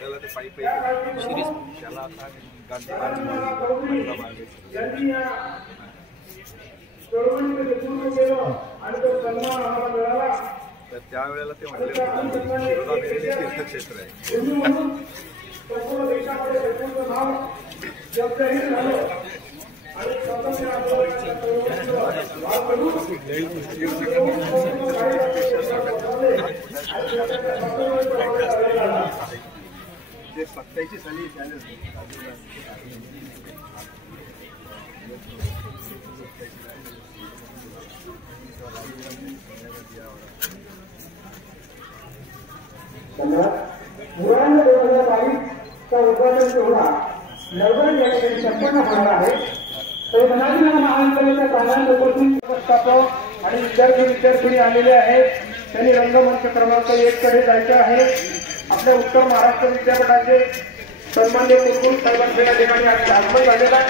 त्याला ते पाईप त्याला आता गांधी तर त्यावेळेला ते म्हटले तीर्थक्षेत्र आहे. ते सत्याची साली उद्घाटन सोहळा लवकरच या ठिकाणी संपन्न होणार आहे. तर मनालीला महाविद्यालयाच्या प्राधान्य उपस्थित व्यवस्थापक आणि विद्यार्थी आलेले आहेत. त्यांनी रंगमंच क्रमांक 1 कडे जायचे आहे. आपल्या उत्तर महाराष्ट्र विद्यापीठाचे सन्मान्य कुलगुरू साहेबांचे या ठिकाणी आगमन झालेलं आहे.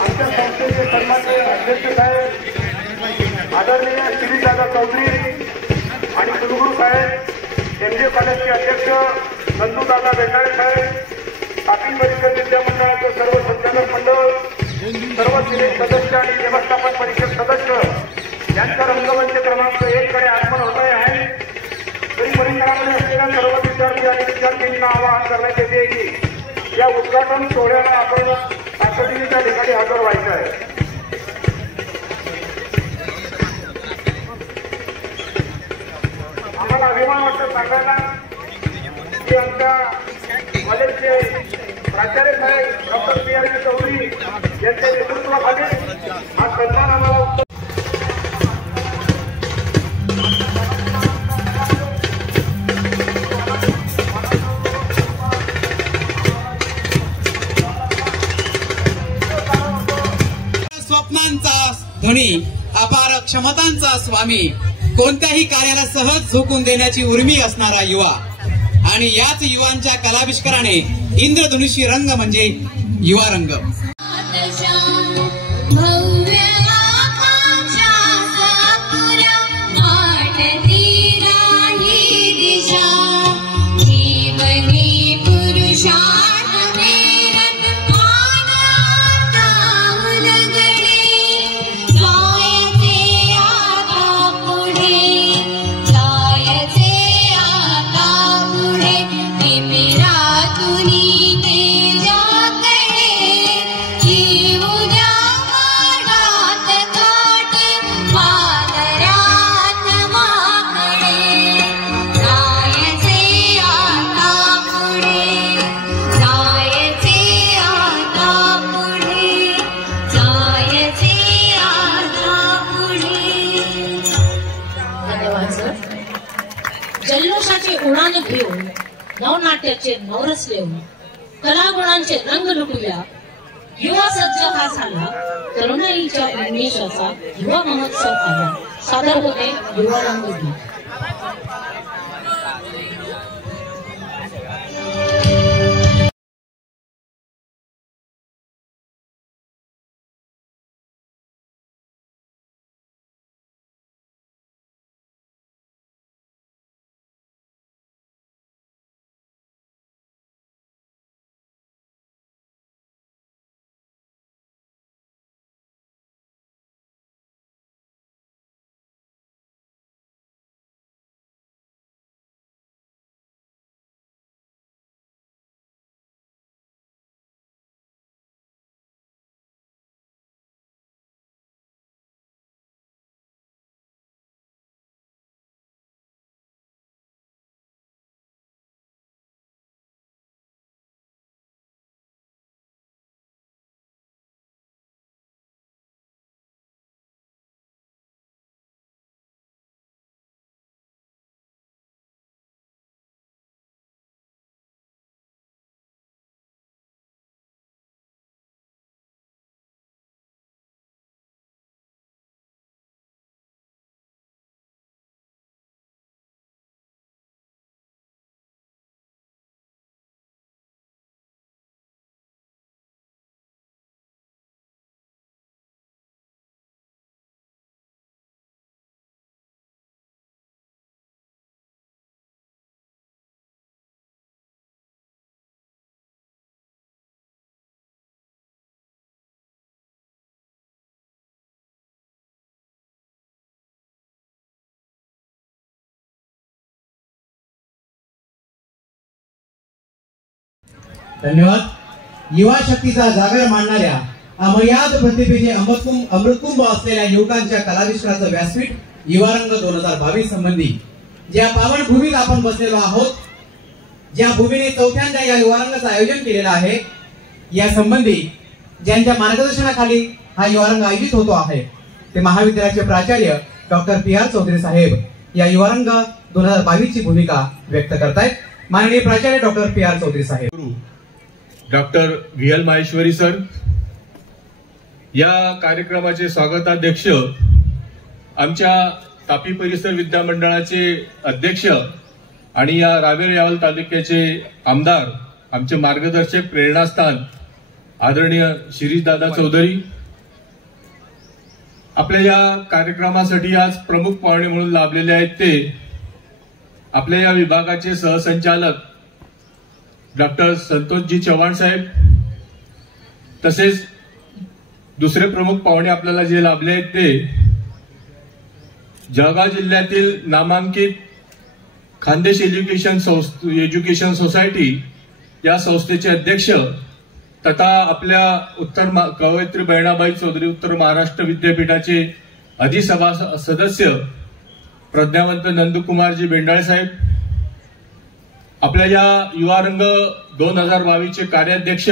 आमच्या संस्थेचे सन्मान्य अध्यक्ष साहेब आदरणीय श्रीदादा चौधरी आणि कुलगुरू साहेब, एमजे कॉलेजचे अध्यक्ष नंदूदादा बेंडाळे साहेब, पाटील परिषद विद्यामंडळाचं सर्व संचालक मंडळ, सर्व सिनेट सदस्य आणि व्यवस्थापन परिषद सदस्य यांच्या रंगमंच क्रमांक 1 कडे आगमन होत आहे. तरी परिसरामध्ये असलेल्या सर्व विद्यार्थी आणि विद्यार्थ्यांना आवाहन करण्यात येते की या उद्घाटन सोहळ्याला आपण तातडीच्या ठिकाणी हजर व्हायचं आहे. आम्हाला अभिमान वाटतं सांगायला की आमच्या कॉलेजचे प्राचार्य साहेब डॉक्टर पी.आर. चौधरी यांच्या नेतृत्वाखाली हा सन्मान आम्हाला स्वप्नांचा धनी, अपार क्षमतांचा स्वामी, कोणत्याही कार्याला सहज झोकून देण्याची उर्मी असणारा युवा आणि याच युवांच्या कलाविष्काराने इंद्रधनुषी रंग म्हणजे युवा रंग. जल्लोषाचे उडान घेऊन, नवनाट्याचे नवरस लेऊन, कलागुणांचे रंग लुटूया. युवा सज्ज हा झाला, तरुणाईच्या उन्मेषाचा युवा महोत्सव आला. सादर होते युवा रंग गीत. धन्यवाद. युवा शक्तीचा जागर मांडणाऱ्या अमर्याद प्रतिभेचे अमृतकुंभ असलेल्या युवकांच्या कलाविष्काराचं व्यासपीठ युवारंग 2022 संबंधी ज्या पावन भूमीत आपण बसलेलो आहोत, ज्या भूमीने चौथ्यांदा या युवारंगाचं आयोजन केलेलं आहे, या संबंधी ज्यांच्या मार्गदर्शनाखाली हा युवारंग आयोजित होतो आहे ते महाविद्यालयाचे प्राचार्य doctor P R Chaudhari Saheb या युवारंग 2022 ची भूमिका व्यक्त करतायत. माननीय प्राचार्य doctor P R Chaudhari Saheb. Doctor V L Maheshwari sir, या कार्यक्रमाचे स्वागताध्यक्ष आमच्या तापी परिसर विद्यामंडळाचे अध्यक्ष आणि या रावेर यावल तालुक्याचे आमदार, आमचे मार्गदर्शक, प्रेरणास्थान आदरणीय शिरीषदादा चौधरी, आपल्या या कार्यक्रमासाठी आज प्रमुख पाहुणे म्हणून लाभलेले आहेत ते आपल्या या विभागाचे सहसंचालक डॉक्टर संतोषजी चव्हाण साहेब, तसेच दुसरे प्रमुख पाहुणे आपल्याला जे लाभले आहेत ते जळगाव जिल्ह्यातील नामांकित खानदेश एज्युकेशन सोसायटी या संस्थेचे अध्यक्ष तथा आपल्या कवयित्री बहिणाबाई चौधरी उत्तर महाराष्ट्र विद्यापीठाचे अधिसभा सदस्य प्रज्ञावंत नंदकुमारजी बेंडाळे साहेब, आपल्या या युवारंग 2022 चे कार्याध्यक्ष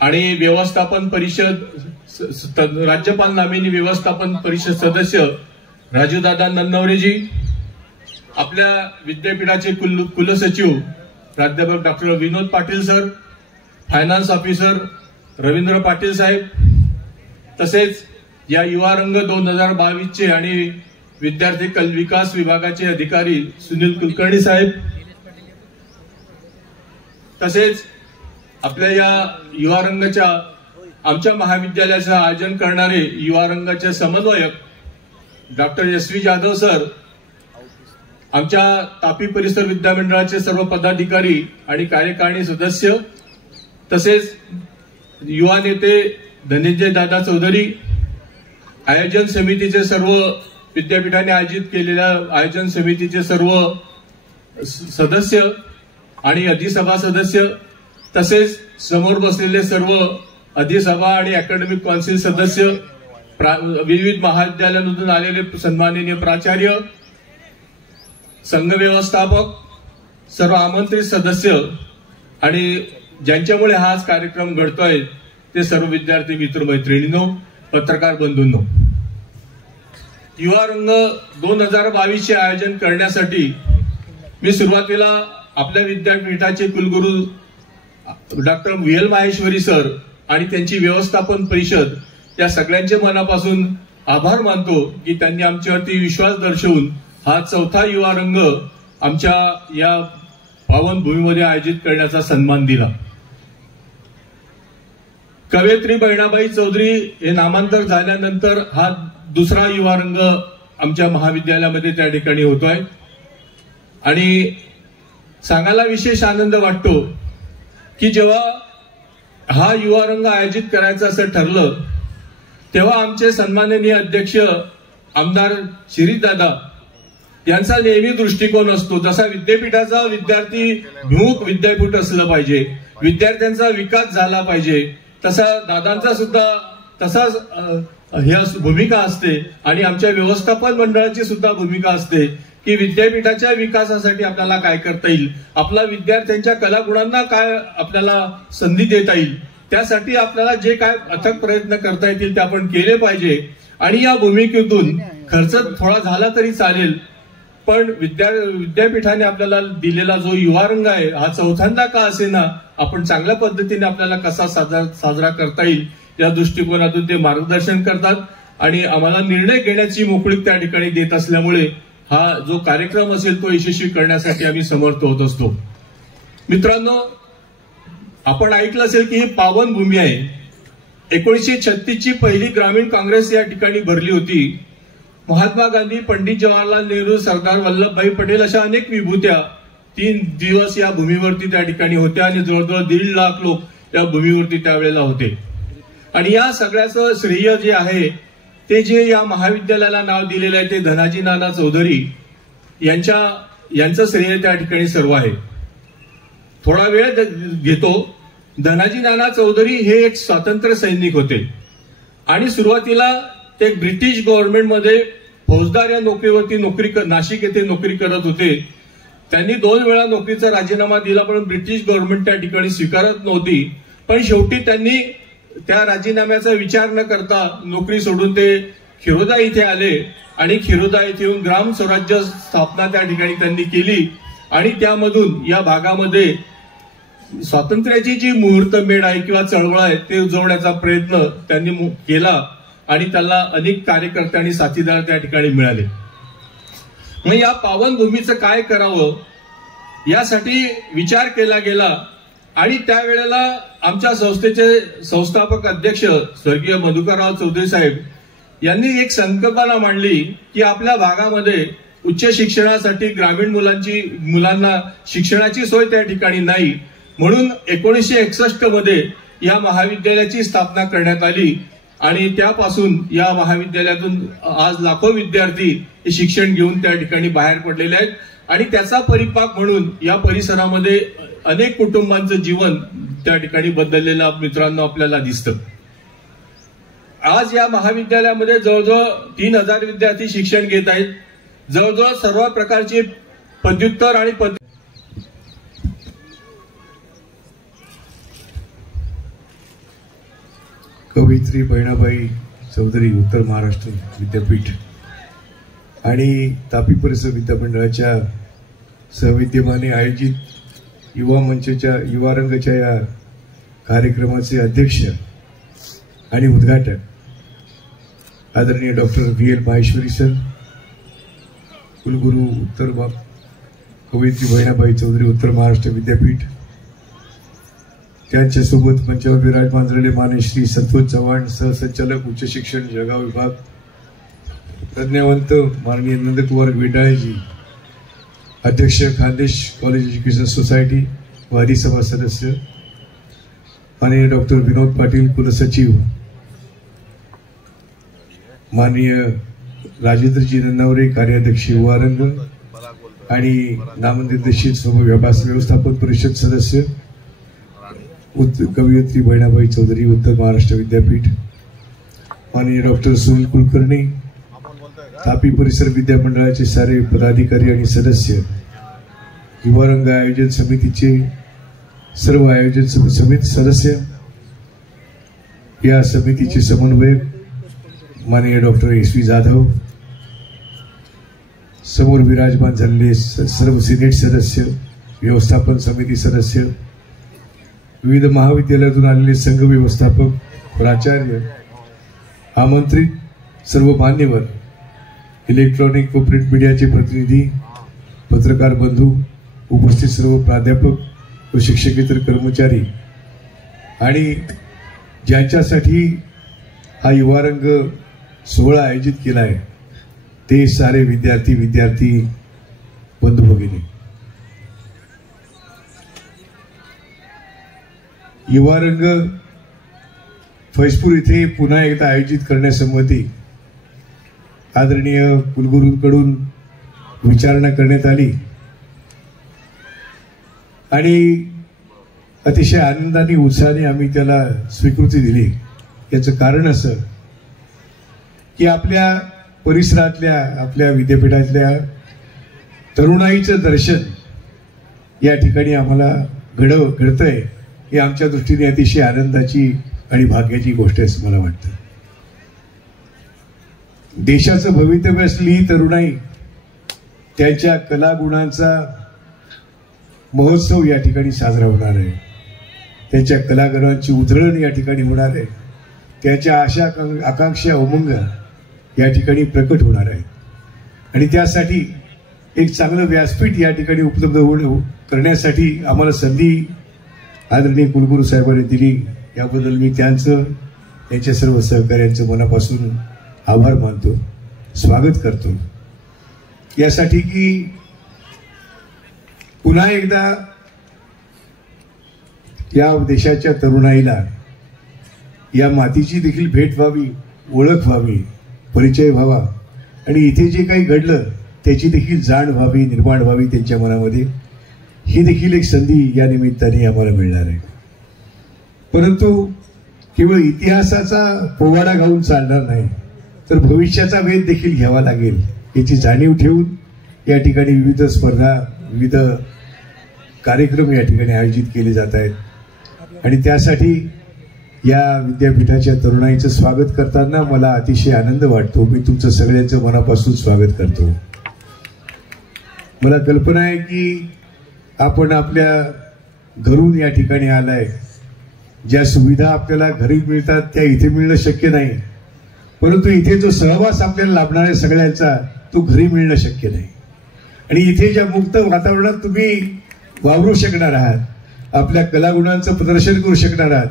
आणि व्यवस्थापन परिषद राज्यपाल नामिनी व्यवस्थापन परिषद सदस्य राजूदादा नन्नवरेजी, आपल्या विद्यापीठाचे कुलसचिव प्राध्यापक doctor Vinod Patil sir, finance officer Ravindra Patil Saheb, तसेच या युवारंग 2022 चे आणि विद्यार्थी विकास विभागाचे अधिकारी सुनील कुलकर्णी साहेब, तसेच आपल्या या युवारंगाच्या आमच्या महाविद्यालयाचं आयोजन करणारे युवारंगाचे समन्वयक doctor S V Jadhav sir, आमच्या तापी परिसर विद्यामंडळाचे सर्व पदाधिकारी आणि कार्यकारिणी सदस्य, तसेच युवा नेते धनंजय दादा चौधरी, आयोजन समितीचे सर्व विद्यापीठाने आयोजित केलेल्या आयोजन समितीचे सर्व सदस्य आणि अधिसभा सदस्य, तसेच समोर बसलेले सर्व अधिसभा आणि अकॅडमिक कौन्सिल सदस्य, विविध महाविद्यालयांमधून आलेले सन्माननीय प्राचार्य, संघ व्यवस्थापक, सर्व आमंत्रित सदस्य आणि ज्यांच्यामुळे हा कार्यक्रम घडतोय ते सर्व विद्यार्थी मित्र मैत्रिणींनो, पत्रकार बंधूंनो, युवारंग 2022 चे आयोजन करण्यासाठी मी सुरुवातीला आपल्या विद्यापीठाचे कुलगुरू doctor V L Maheshwari sir आणि त्यांची व्यवस्थापन परिषद या सगळ्यांचे मनापासून आभार मानतो की त्यांनी आमच्यावरती विश्वास दर्शवून हा चौथा युवारंग आमच्या या पावन भूमीमध्ये आयोजित करण्याचा सन्मान दिला. कवयित्री बहिणाबाई चौधरी हे नामांतर झाल्यानंतर हा दुसरा युवारंग आमच्या महाविद्यालयामध्ये त्या ठिकाणी होतोय आणि सांगायला विशेष आनंद वाटतो की जेव्हा हा युवारंग आयोजित करायचं असं ठरलं तेव्हा आमचे सन्माननीय अध्यक्ष आमदार शिरीषदादा यांचा नेहमी दृष्टिकोन असतो, जसा विद्यापीठाचा विद्यार्थी भिमुख विद्यापीठ असलं पाहिजे, विद्यार्थ्यांचा विकास झाला पाहिजे, तसा दादांचा सुद्धा तसाच ह्या भूमिका असते आणि आमच्या व्यवस्थापन मंडळाची सुद्धा भूमिका असते की विद्यापीठाच्या विकासासाठी आपल्याला काय करता येईल, आपल्या विद्यार्थ्यांच्या कलागुणांना काय आपल्याला संधी देता येईल, त्यासाठी आपल्याला जे काय अथक प्रयत्न करता येतील ते आपण केले पाहिजे. आणि या भूमिकेतून खर्च थोडा झाला तरी चालेल, पण विद्यापीठाने आपल्याला दिलेला जो युवारंग आहे हा चौथ्यांदा का असेना आपण चांगल्या पद्धतीने आपल्याला कसा साजरा करता येईल या दृष्टिकोनातून ते मार्गदर्शन करतात आणि आम्हाला निर्णय घेण्याची मोकळीक त्या ठिकाणी देत असल्यामुळे हा जो कार्यक्रम असेल तो यशस्वी करण्यासाठी आम्ही समर्थ होत असतो. मित्रांनो, आपण ऐकलं असेल की ही पावन भूमी आहे. 1936 ची पहिली ग्रामीण काँग्रेस या ठिकाणी भरली होती. महात्मा गांधी, पंडित जवाहरलाल नेहरू, सरदार वल्लभभाई पटेल अशा अनेक विभूत्या 3 दिवस या भूमीवरती त्या ठिकाणी होत्या आणि जवळजवळ 1.5 लाख लोक या भूमीवरती त्यावेळेला होते. आणि या सगळ्याचं श्रेय जे आहे ते जे या महाविद्यालयाला नाव दिलेलं आहे ते धनाजी नाना चौधरी यांचं श्रेय त्या ठिकाणी सर्व आहे. थोडा वेळ घेतो. धनाजी नाना चौधरी हे एक स्वातंत्र्य सैनिक होते आणि सुरुवातीला ते ब्रिटिश गव्हर्नमेंटमध्ये फौजदार या नोकरीवरती नाशिक येथे नोकरी करत होते. त्यांनी 2 वेळा नोकरीचा राजीनामा दिला, पण ब्रिटिश गव्हर्नमेंट त्या ठिकाणी स्वीकारत नव्हती. पण शेवटी त्यांनी त्या राजीनाम्याचा विचार न करता नोकरी सोडून ते खिरोदा इथे आले आणि खिरोदा इथे येऊन ग्राम स्वराज्य स्थापना त्या ठिकाणी त्यांनी केली आणि त्यामधून या भागामध्ये स्वातंत्र्याची जी मुहूर्तमेढ आहे किंवा चळवळ आहे ते उजवण्याचा प्रयत्न त्यांनी केला आणि त्याला अनेक कार्यकर्ते आणि साथीदार त्या ठिकाणी मिळाले. मग या पावनभूमीचं काय करावं यासाठी विचार केला गेला आणि त्यावेळेला आमच्या संस्थेचे संस्थापक अध्यक्ष स्वर्गीय मधुकरराव चौधरी साहेब यांनी एक संकल्पना मांडली की आपल्या भागामध्ये उच्च शिक्षणासाठी ग्रामीण मुलांना शिक्षणाची सोय त्या ठिकाणी नाही, म्हणून 1961 मध्ये या महाविद्यालयाची स्थापना करण्यात आली आणि त्यापासून या महाविद्यालयातून आज लाखो विद्यार्थी शिक्षण घेऊन त्या ठिकाणी बाहेर पडलेले आहेत आणि त्याचा परिपाक म्हणून या परिसरामध्ये अनेक कुटुंबांचं जीवन त्या ठिकाणी बदललेलं मित्रांनो आपल्याला दिसतं. आज या महाविद्यालयामध्ये जवळजवळ 3000 विद्यार्थी शिक्षण घेत आहेत. जवळजवळ सर्व प्रकारची पदव्युत्तर आणि कवयित्री बहिणाबाई चौधरी उत्तर महाराष्ट्र विद्यापीठ आणि तापी परिसर विद्यामंडळाच्या सहविद्यमाने आयोजित युवा मंचच्या युवा रंगच्या या कार्यक्रमाचे अध्यक्ष आणि उद्घाटक आदरणीय डॉक्टर VL माहेश्वरी सर, कुलगुरू कवयित्री बहिणाबाई चौधरी उत्तर महाराष्ट्र विद्यापीठ, त्यांच्यासोबत मंचावर विराजमान झालेले मान्य श्री संतोष चव्हाण सहसंचालक उच्च शिक्षण जळगाव विभाग, प्रज्ञावंत माननीय नंदकुमार वेडाळेजी अध्यक्ष खानदेश कॉलेज एज्युकेशन सोसायटी व अधिसभा सदस्य, माननीय डॉक्टर विनोद पाटील कुलसचिव, माननीय राजेंद्रजी नन्नावरे कार्याध्यक्ष युवा रंग आणि नामनिर्देशित व्यवस्थापन परिषद सदस्य कवयित्री बहिणाबाई चौधरी उत्तर महाराष्ट्र विद्यापीठ, माननीय डॉक्टर सुनील कुलकर्णी, तापी परिसर विद्यामंडळाचे सारे पदाधिकारी आणि सदस्य, युवा रंग आयोजन समितीचे सर्व आयोजन समिती सदस्य, या समितीचे समन्वयक माननीय डॉक्टर SV जाधव, समोर विराजमान झालेले सर्व सिनेट सदस्य, व्यवस्थापन समिती सदस्य, विविध महाविद्यालयातून आलेले संघ व्यवस्थापक, प्राचार्य, आमंत्रित सर्व मान्यवर, इलेक्ट्रॉनिक व प्रिंट मीडियाचे प्रतिनिधी, पत्रकार बंधू, उपस्थित सर्व प्राध्यापक व शिक्षकेतर कर्मचारी आणि ज्यांच्यासाठी हा युवा रंग सोहळा आयोजित केला आहे ते सारे विद्यार्थी बंधू भगिनी. युवा रंग फैजपूर इथे पुन्हा एकदा आयोजित करण्यासंबंधी आदरणीय कुलगुरूंकडून विचारणा करण्यात आली आणि अतिशय आनंदाने उत्साहाने आम्ही त्याला स्वीकृती दिली. याचं कारण असं की आपल्या परिसरातल्या आपल्या विद्यापीठातल्या तरुणाईचं दर्शन या ठिकाणी आम्हाला घडतंय ही आमच्या दृष्टीने अतिशय आनंदाची आणि भाग्याची गोष्ट आहे असं मला वाटतं. देशाचं भवितव्य असलेली ही तरुणाई त्यांच्या कलागुणांचा महोत्सव या ठिकाणी साजरा होणार आहे. त्यांच्या कलागुणांची उधळण या ठिकाणी होणार आहे. त्याच्या आशा आकांक्षा उमंग या ठिकाणी प्रकट होणार आहे आणि त्यासाठी एक चांगलं व्यासपीठ या ठिकाणी उपलब्ध करण्यासाठी आम्हाला संधी आदरणीय कुलगुरू साहेबांनी दिली. याबद्दल मी त्यांच्या सर्व सहकार्यांचं मनापासून आभार मानतो, स्वागत करतो. यासाठी की पुन्हा एकदा या देशाच्या तरुणाईला या मातीची देखील भेट व्हावी, ओळख व्हावी, परिचय व्हावा आणि इथे जे काही घडलं त्याची देखील जाण व्हावी, निर्माण व्हावी त्यांच्या मनामध्ये, ही देखील एक संधी या निमित्ताने आम्हाला मिळणार आहे. परंतु केवळ इतिहासाचा पोवाडा घालून चालणार नाही, तर भविष्याचा वेध देखील घ्यावा लागेल याची जाणीव ठेवून या ठिकाणी विविध स्पर्धा, विविध कार्यक्रम या ठिकाणी आयोजित केले जात आहेत. आणि त्यासाठी या विद्यापीठाच्या तरुणाईचं स्वागत करताना मला अतिशय आनंद वाटतो. मी तुमचं सगळ्यांचं मनापासून स्वागत करतो. मला कल्पना आहे की आपण आपल्या घरून या ठिकाणी आलाय. ज्या सुविधा आपल्याला घरी मिळतात त्या इथे मिळणं शक्य नाही, परंतु इथे जो सहवास आपल्याला लाभणार आहे सगळ्यांचा, तो घरी मिळणं शक्य नाही. आणि इथे ज्या मुक्त वातावरणात तुम्ही वावरू शकणार आहात, आपल्या कलागुणांचं प्रदर्शन करू शकणार आहात,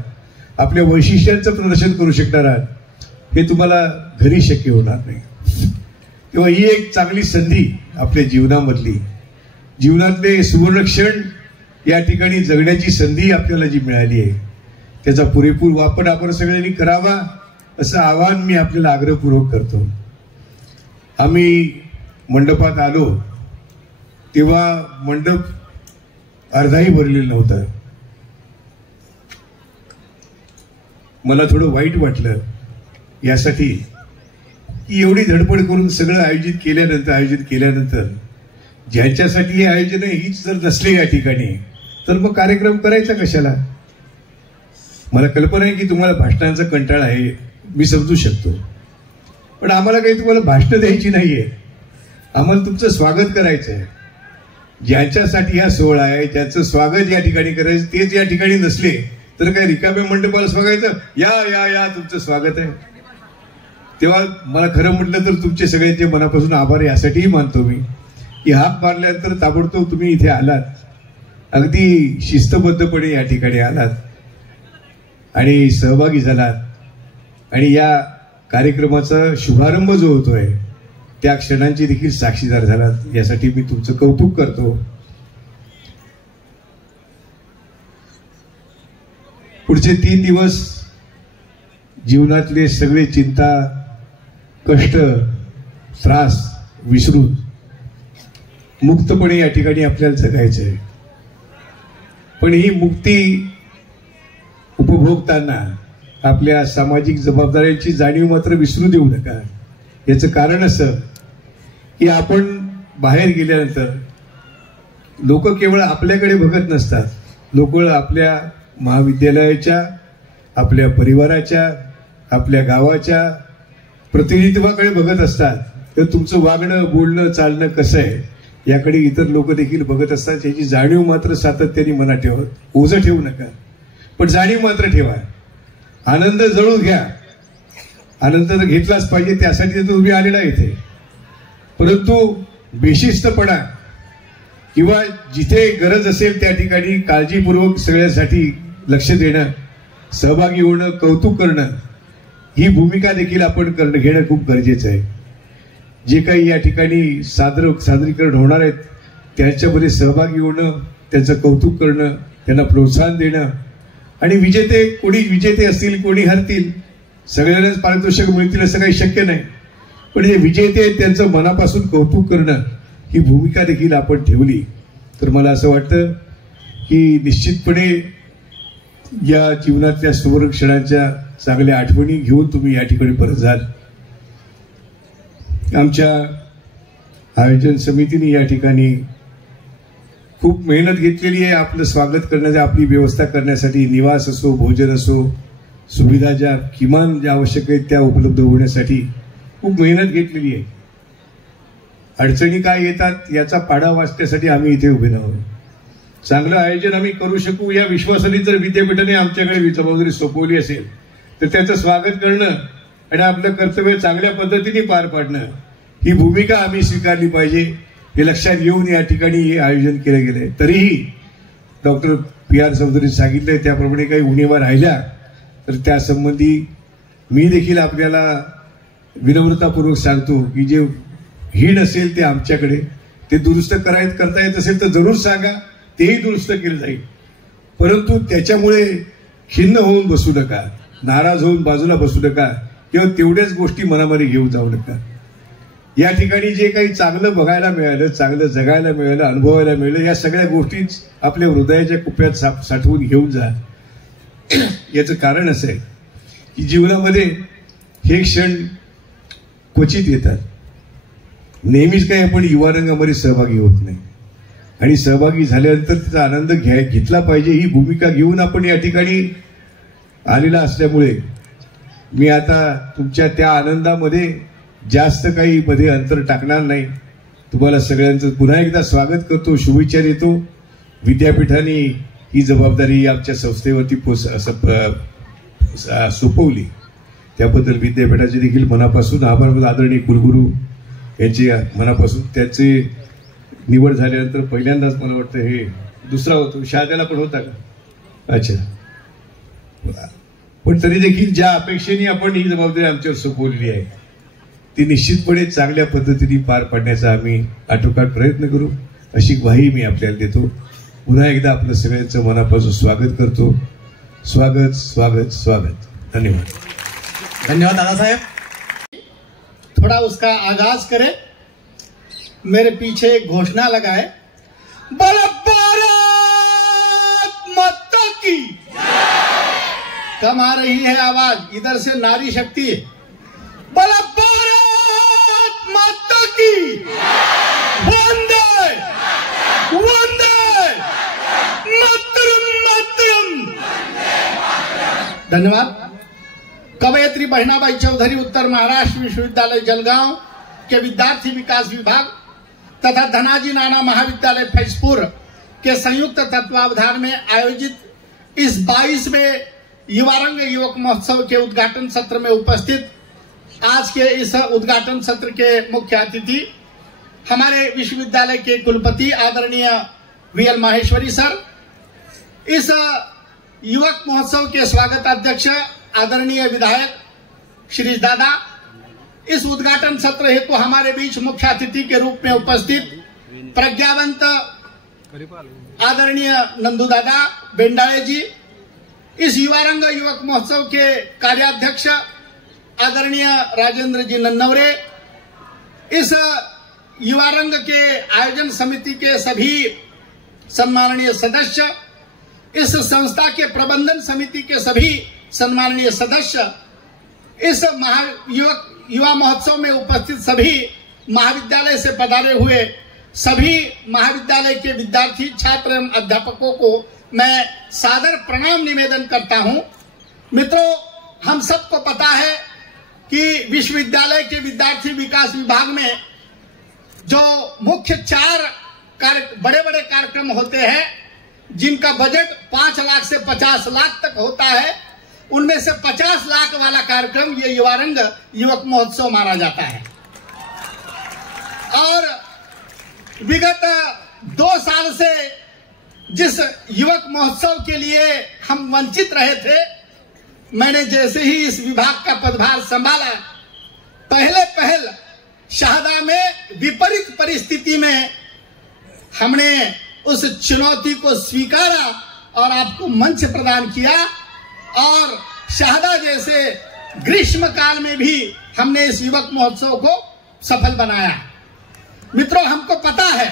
आपल्या वैशिष्ट्यांचं प्रदर्शन करू शकणार आहात, हे तुम्हाला घरी शक्य होणार नाही. तेव्हा ही एक चांगली संधी आपल्या जीवनातले सुवर्ण क्षण या ठिकाणी जगण्याची संधी आपल्याला जी मिळाली आहे, त्याचा पुरेपूर वापर आपण सगळ्यांनी करावा असं आवाहन मी आपल्याला आग्रहपूर्वक करतो. आम्ही मंडपात आलो तेव्हा मंडप अर्धाही भरलेला नव्हता. मला थोडं वाईट वाटलं यासाठी की एवढी धडपड करून सगळं आयोजित केल्यानंतर ज्यांच्यासाठी हे आयोजन आहे हीच जर नसले या ठिकाणी, तर मग कार्यक्रम करायचा कशाला. मला कल्पना आहे की तुम्हाला भाषणांचा कंटाळा आहे, मी समजू शकतो, पण आम्हाला काही तुम्हाला भाषणं द्यायची नाहीये. आम्हाला तुमचं स्वागत करायचं आहे. ज्यांच्यासाठी हा सोहळा आहे, ज्यांचं स्वागत या ठिकाणी करायचं, तेच या ठिकाणी नसले तर काय रिकाम्या मंडपाला स्वागायचं, या या या तुमचं स्वागत आहे. तेव्हा मला खरं म्हटलं तर तुमचे सगळ्यांचे मनापासून आभार यासाठीही मानतो मी की हाक मारल्यानंतर ताबडतोब तुम्ही इथे आलात, अगदी शिस्तबद्धपणे या ठिकाणी आलात आणि सहभागी झालात आणि या कार्यक्रमाचा शुभारंभ जो होतोय त्या क्षणांची देखील साक्षीदार झालात. यासाठी मी तुमचं कौतुक करतो. पुढचे 3 दिवस जीवनातले सगळे चिंता, कष्ट, त्रास विसरून मुक्तपणे या ठिकाणी आपल्याला जगायचं आहे. पण ही मुक्ती उपभोगताना आपल्या सामाजिक जबाबदाऱ्यांची जाणीव मात्र विसरू देऊ नका. याचं कारण असं की आपण बाहेर गेल्यानंतर लोक केवळ आपल्याकडे बघत नसतात, लोक आपल्या महाविद्यालयाच्या, आपल्या परिवाराच्या, आपल्या गावाच्या प्रतिनिधित्वाकडे बघत असतात. तर तुमचं वागणं, बोलणं, चालणं कसं आहे याकडे इतर लोक देखील बघत असतात. याची जाणीव मात्र सातत्याने मनात ठेवा. ओझं ठेवू नका, पण जाणीव मात्र ठेवा. आनंद जळून घ्या. आनंद तर घेतलाच पाहिजे, त्यासाठी तर तुम्ही आलेला इथे. परंतु बेशिस्तपणा किंवा जिथे गरज असेल त्या ठिकाणी काळजीपूर्वक सगळ्यासाठी लक्ष देणं, सहभागी होणं, कौतुक करणं, ही भूमिका देखील आपण घेणं खूप गरजेचं आहे. जे काही या ठिकाणी सादरीकरण होणार आहेत त्याच्यामध्ये सहभागी होणं, त्यांचं कौतुक करणं, त्यांना प्रोत्साहन देणं आणि कोणी विजेते असतील, कोणी हरतील, सगळ्यांनाच पारितोषिक मिळतील असं काही शक्य नाही. पण जे विजेते आहेत त्यांचं मनापासून कौतुक करणं ही भूमिका देखील आपण ठेवली तर मला असं वाटतं की निश्चितपणे या जीवनातल्या सुवर्ण क्षणांच्या चांगल्या आठवणी घेऊन तुम्ही या ठिकाणी परत जाल. आमच्या आयोजन समितीने या ठिकाणी खूप मेहनत घेतलेली आहे आपलं स्वागत करण्याची, आपली व्यवस्था करण्यासाठी. निवास असो, भोजन असो, सुविधा ज्या किमान ज्या आवश्यक आहेत त्या उपलब्ध होण्यासाठी खूप मेहनत घेतलेली आहे. अडचणी काय येतात याचा पाढा वाचण्यासाठी आम्ही इथे उभे आहोत. चांगलं आयोजन आम्ही करू शकू या विश्वासाने जर विद्यापीठाने आमच्याकडे जबाबदारी सोपवली असेल तर त्याचं स्वागत करणं आणि आपलं कर्तव्य चांगल्या पद्धतीने पार पाडणं ही भूमिका आम्ही स्वीकारली पाहिजे. हे लक्षात येऊन या ठिकाणी हे आयोजन केलं गेलंय. तरीही डॉक्टर PR चौधरी सांगितलंय त्याप्रमाणे काही उणिवा राहिल्या तर त्यासंबंधी मी देखील आपल्याला विनम्रतापूर्वक सांगतो की जे हीण असेल ते आमच्याकडे, ते दुरुस्त करता येत असेल तर जरूर सांगा, तेही दुरुस्त केलं जाईल. परंतु त्याच्यामुळे खिन्न होऊन बसू नका, नाराज होऊन बाजूला बसू नका किंवा तेवढ्याच गोष्टी मनामध्ये घेऊन जाऊ नका. या ठिकाणी जे काही चांगलं बघायला मिळालं, चांगलं जगायला मिळालं, अनुभवायला मिळालं, या सगळ्या गोष्टीच आपल्या हृदयाच्या कुप्यात साठवून घेऊन जा. याचं कारण असं आहे की जीवनामध्ये हे क्षण क्वचित येतात. नेहमीच काही आपण युवा रंगामध्ये सहभागी होत नाही आणि सहभागी झाल्यानंतर त्याचा आनंद घेतला पाहिजे ही भूमिका घेऊन आपण या ठिकाणी आलेला असल्यामुळे मी आता तुमच्या त्या आनंदामध्ये जास्त काही मध्ये अंतर टाकणार नाही. तुम्हाला सगळ्यांचं पुन्हा एकदा स्वागत करतो, शुभेच्छा देतो. विद्यापीठाने ही जबाबदारी आमच्या संस्थेवरती सोपवली त्याबद्दल विद्यापीठाचे देखील मनापासून आभार. आदरणीय कुलगुरू यांचे मनापासून, त्यांचे निवड झाल्यानंतर पहिल्यांदाच मला वाटतं हे दुसरा होतो, शाळेला पण होता का? अच्छा. पण तरी देखील ज्या अपेक्षेने आपण ही जबाबदारी आमच्यावर सोपवलेली आहे ती निश्चितपणे चांगल्या पद्धतीने पार पाडण्याचा आम्ही आटोकाट प्रयत्न करू अशी ग्वाही मी आपल्याला देतो. पुन्हा एकदा आपलं सगळ्यांचं मनापासून स्वागत करतो. स्वागत स्वागत स्वागत. धन्यवाद. धन्यवाद दादासाहेब. थोड़ा उसका आगाज करें. मेरे पीछे एक घोषणा लगाए, बोलो भारत माता की. कम आ रही है आवाज, इधर से नारी शक्ति. बोलो भारत माता की. वंदे वंदे मातरम मातरम. धन्यवाद. कवयित्री बहिनाबाई चौधरी उत्तर महाराष्ट्र विश्वविद्यालय जलगांव के विद्यार्थी विकास विभाग तथा धनाजी नाना महाविद्यालय फैजपुर के संयुक्त तत्वावधान में आयोजित इस 22वें युवारंग युवक महोत्सव के उद्घाटन सत्र में उपस्थित आज के इस उद्घाटन सत्र के मुख्य अतिथि हमारे विश्वविद्यालय के कुलपति आदरणीय वीएल माहेश्वरी सर, इस युवक महोत्सव के स्वागत अध्यक्ष आदरणीय विधायक श्री दादा, इस उद्घाटन सत्र हेतु हमारे बीच मुख्य अतिथि के रूप में उपस्थित प्रज्ञावंत आदरणीय नंदू दादा बेंडाळे जी, इस युवारंग युवक महोत्सव के कार्याध्यक्ष आदरणीय राजेंद्र जी नन्नवरे, इस युवारंग के आयोजन समिति के सभी सम्माननीय सदस्य, इस संस्था के प्रबंधन समिति के सभी सम्माननीय सदस्य, इस युवा महोत्सव में उपस्थित सभी महाविद्यालय से पधारे हुए सभी महाविद्यालय के विद्यार्थी छात्र एवं अध्यापकों को मैं सादर प्रणाम निवेदन करता हूं. मित्रों, हम सबको पता है कि विश्वविद्यालय के विद्यार्थी विकास विभाग में जो मुख्य 4 बड़े बड़े कार्यक्रम होते हैं जिनका बजट 5 लाख से 50 लाख तक होता है, उनमें से 50 लाख वाला कार्यक्रम ये युवारंग युवक महोत्सव माना जाता है. और विगत 2 साल से जिस युवक महोत्सव के लिए हम वंचित रहे थे, मैंने जैसे ही इस विभाग का पदभार संभाला, पहल शाहदा में विपरीत परिस्थिति में हमने उस चुनौती को स्वीकारा और आपको मंच प्रदान किया और शाहदा जैसे ग्रीष्म काल में भी हमने इस युवक महोत्सव को सफल बनाया. मित्रों, हमको पता है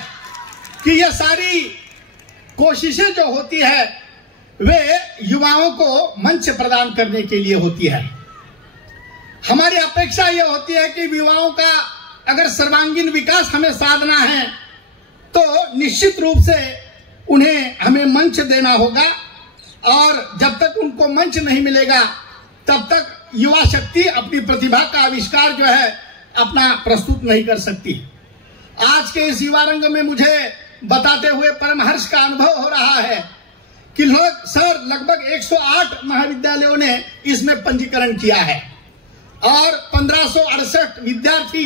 कि ये सारी कोशिशें जो होती है वे युवाओं को मंच प्रदान करने के लिए होती है. हमारी अपेक्षा ये होती है कि युवाओं का अगर सर्वांगीण विकास हमें साधना है तो निश्चित रूप से उन्हें हमें मंच देना होगा और जब तक उनको मंच नहीं मिलेगा तब तक युवा शक्ति अपनी प्रतिभा का आविष्कार जो है अपना प्रस्तुत नहीं कर सकती. आज के इस युवारंग में मुझे बताते हुए परम हर्ष का अनुभव हो रहा है कि लगभग 108 महाविद्यालयों ने इसमें पंजीकरण किया है और 1568 विद्यार्थी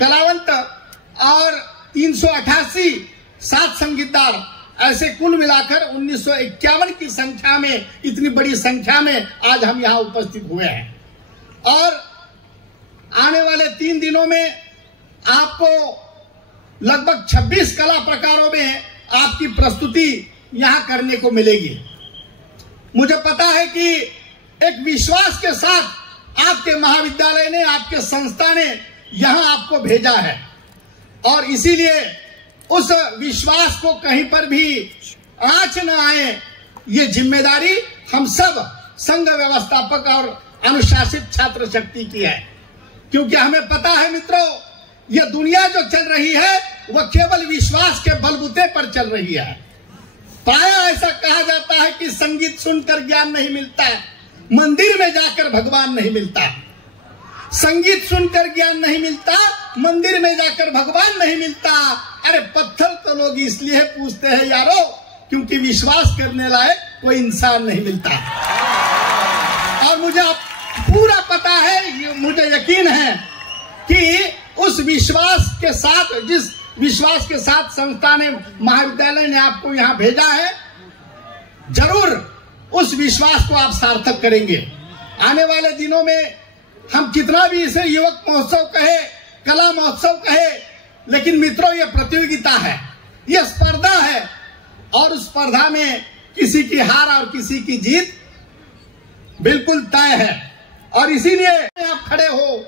कलावंत और 388 सात संगीतदार, ऐसे कुल मिलाकर 1951 की संख्या में, इतनी बड़ी संख्या में आज हम यहाँ उपस्थित हुए हैं. और आने वाले 3 दिनों में आपको लगभग 26 कला प्रकारों में आपकी प्रस्तुति यहाँ करने को मिलेगी. मुझे पता है कि एक विश्वास के साथ आपके महाविद्यालय ने, आपके संस्था ने यहां आपको भेजा है, और इसीलिए उस विश्वास को कहीं पर भी आंच न आए, ये जिम्मेदारी हम सब संघ व्यवस्थापक और अनुशासित छात्र शक्ति की है। क्योंकि हमें पता है मित्रों, यह दुनिया जो चल रही है वह केवल विश्वास के बलबूते पर चल रही है। प्रायः ऐसा कहा जाता है कि संगीत सुनकर ज्ञान नहीं मिलता, मंदिर में जाकर भगवान नहीं मिलता। संगीत सुनकर ज्ञान नहीं मिलता, मंदिर में जाकर भगवान नहीं मिलता। अरे पत्थर तो लोग इसलिए पूछते हैं यारो, क्योंकि विश्वास करने लायक कोई इंसान नहीं मिलता। और मुझे पूरा पता है, मुझे यकीन है कि उस विश्वास के साथ, जिस विश्वास के साथ संस्था ने, महाविद्यालय ने आपको यहाँ भेजा है, जरूर उस विश्वास को आप सार्थक करेंगे। आने वाले दिनों में हम कितना भी इसे युवक महोत्सव कहे, कला महोत्सव कहे, लेकिन मित्रों ये प्रतियोगिता है, ये स्पर्धा है, और उस स्पर्धा में किसी की हार और किसी की जीत बिल्कुल तय है। और इसीलिए आप खड़े हो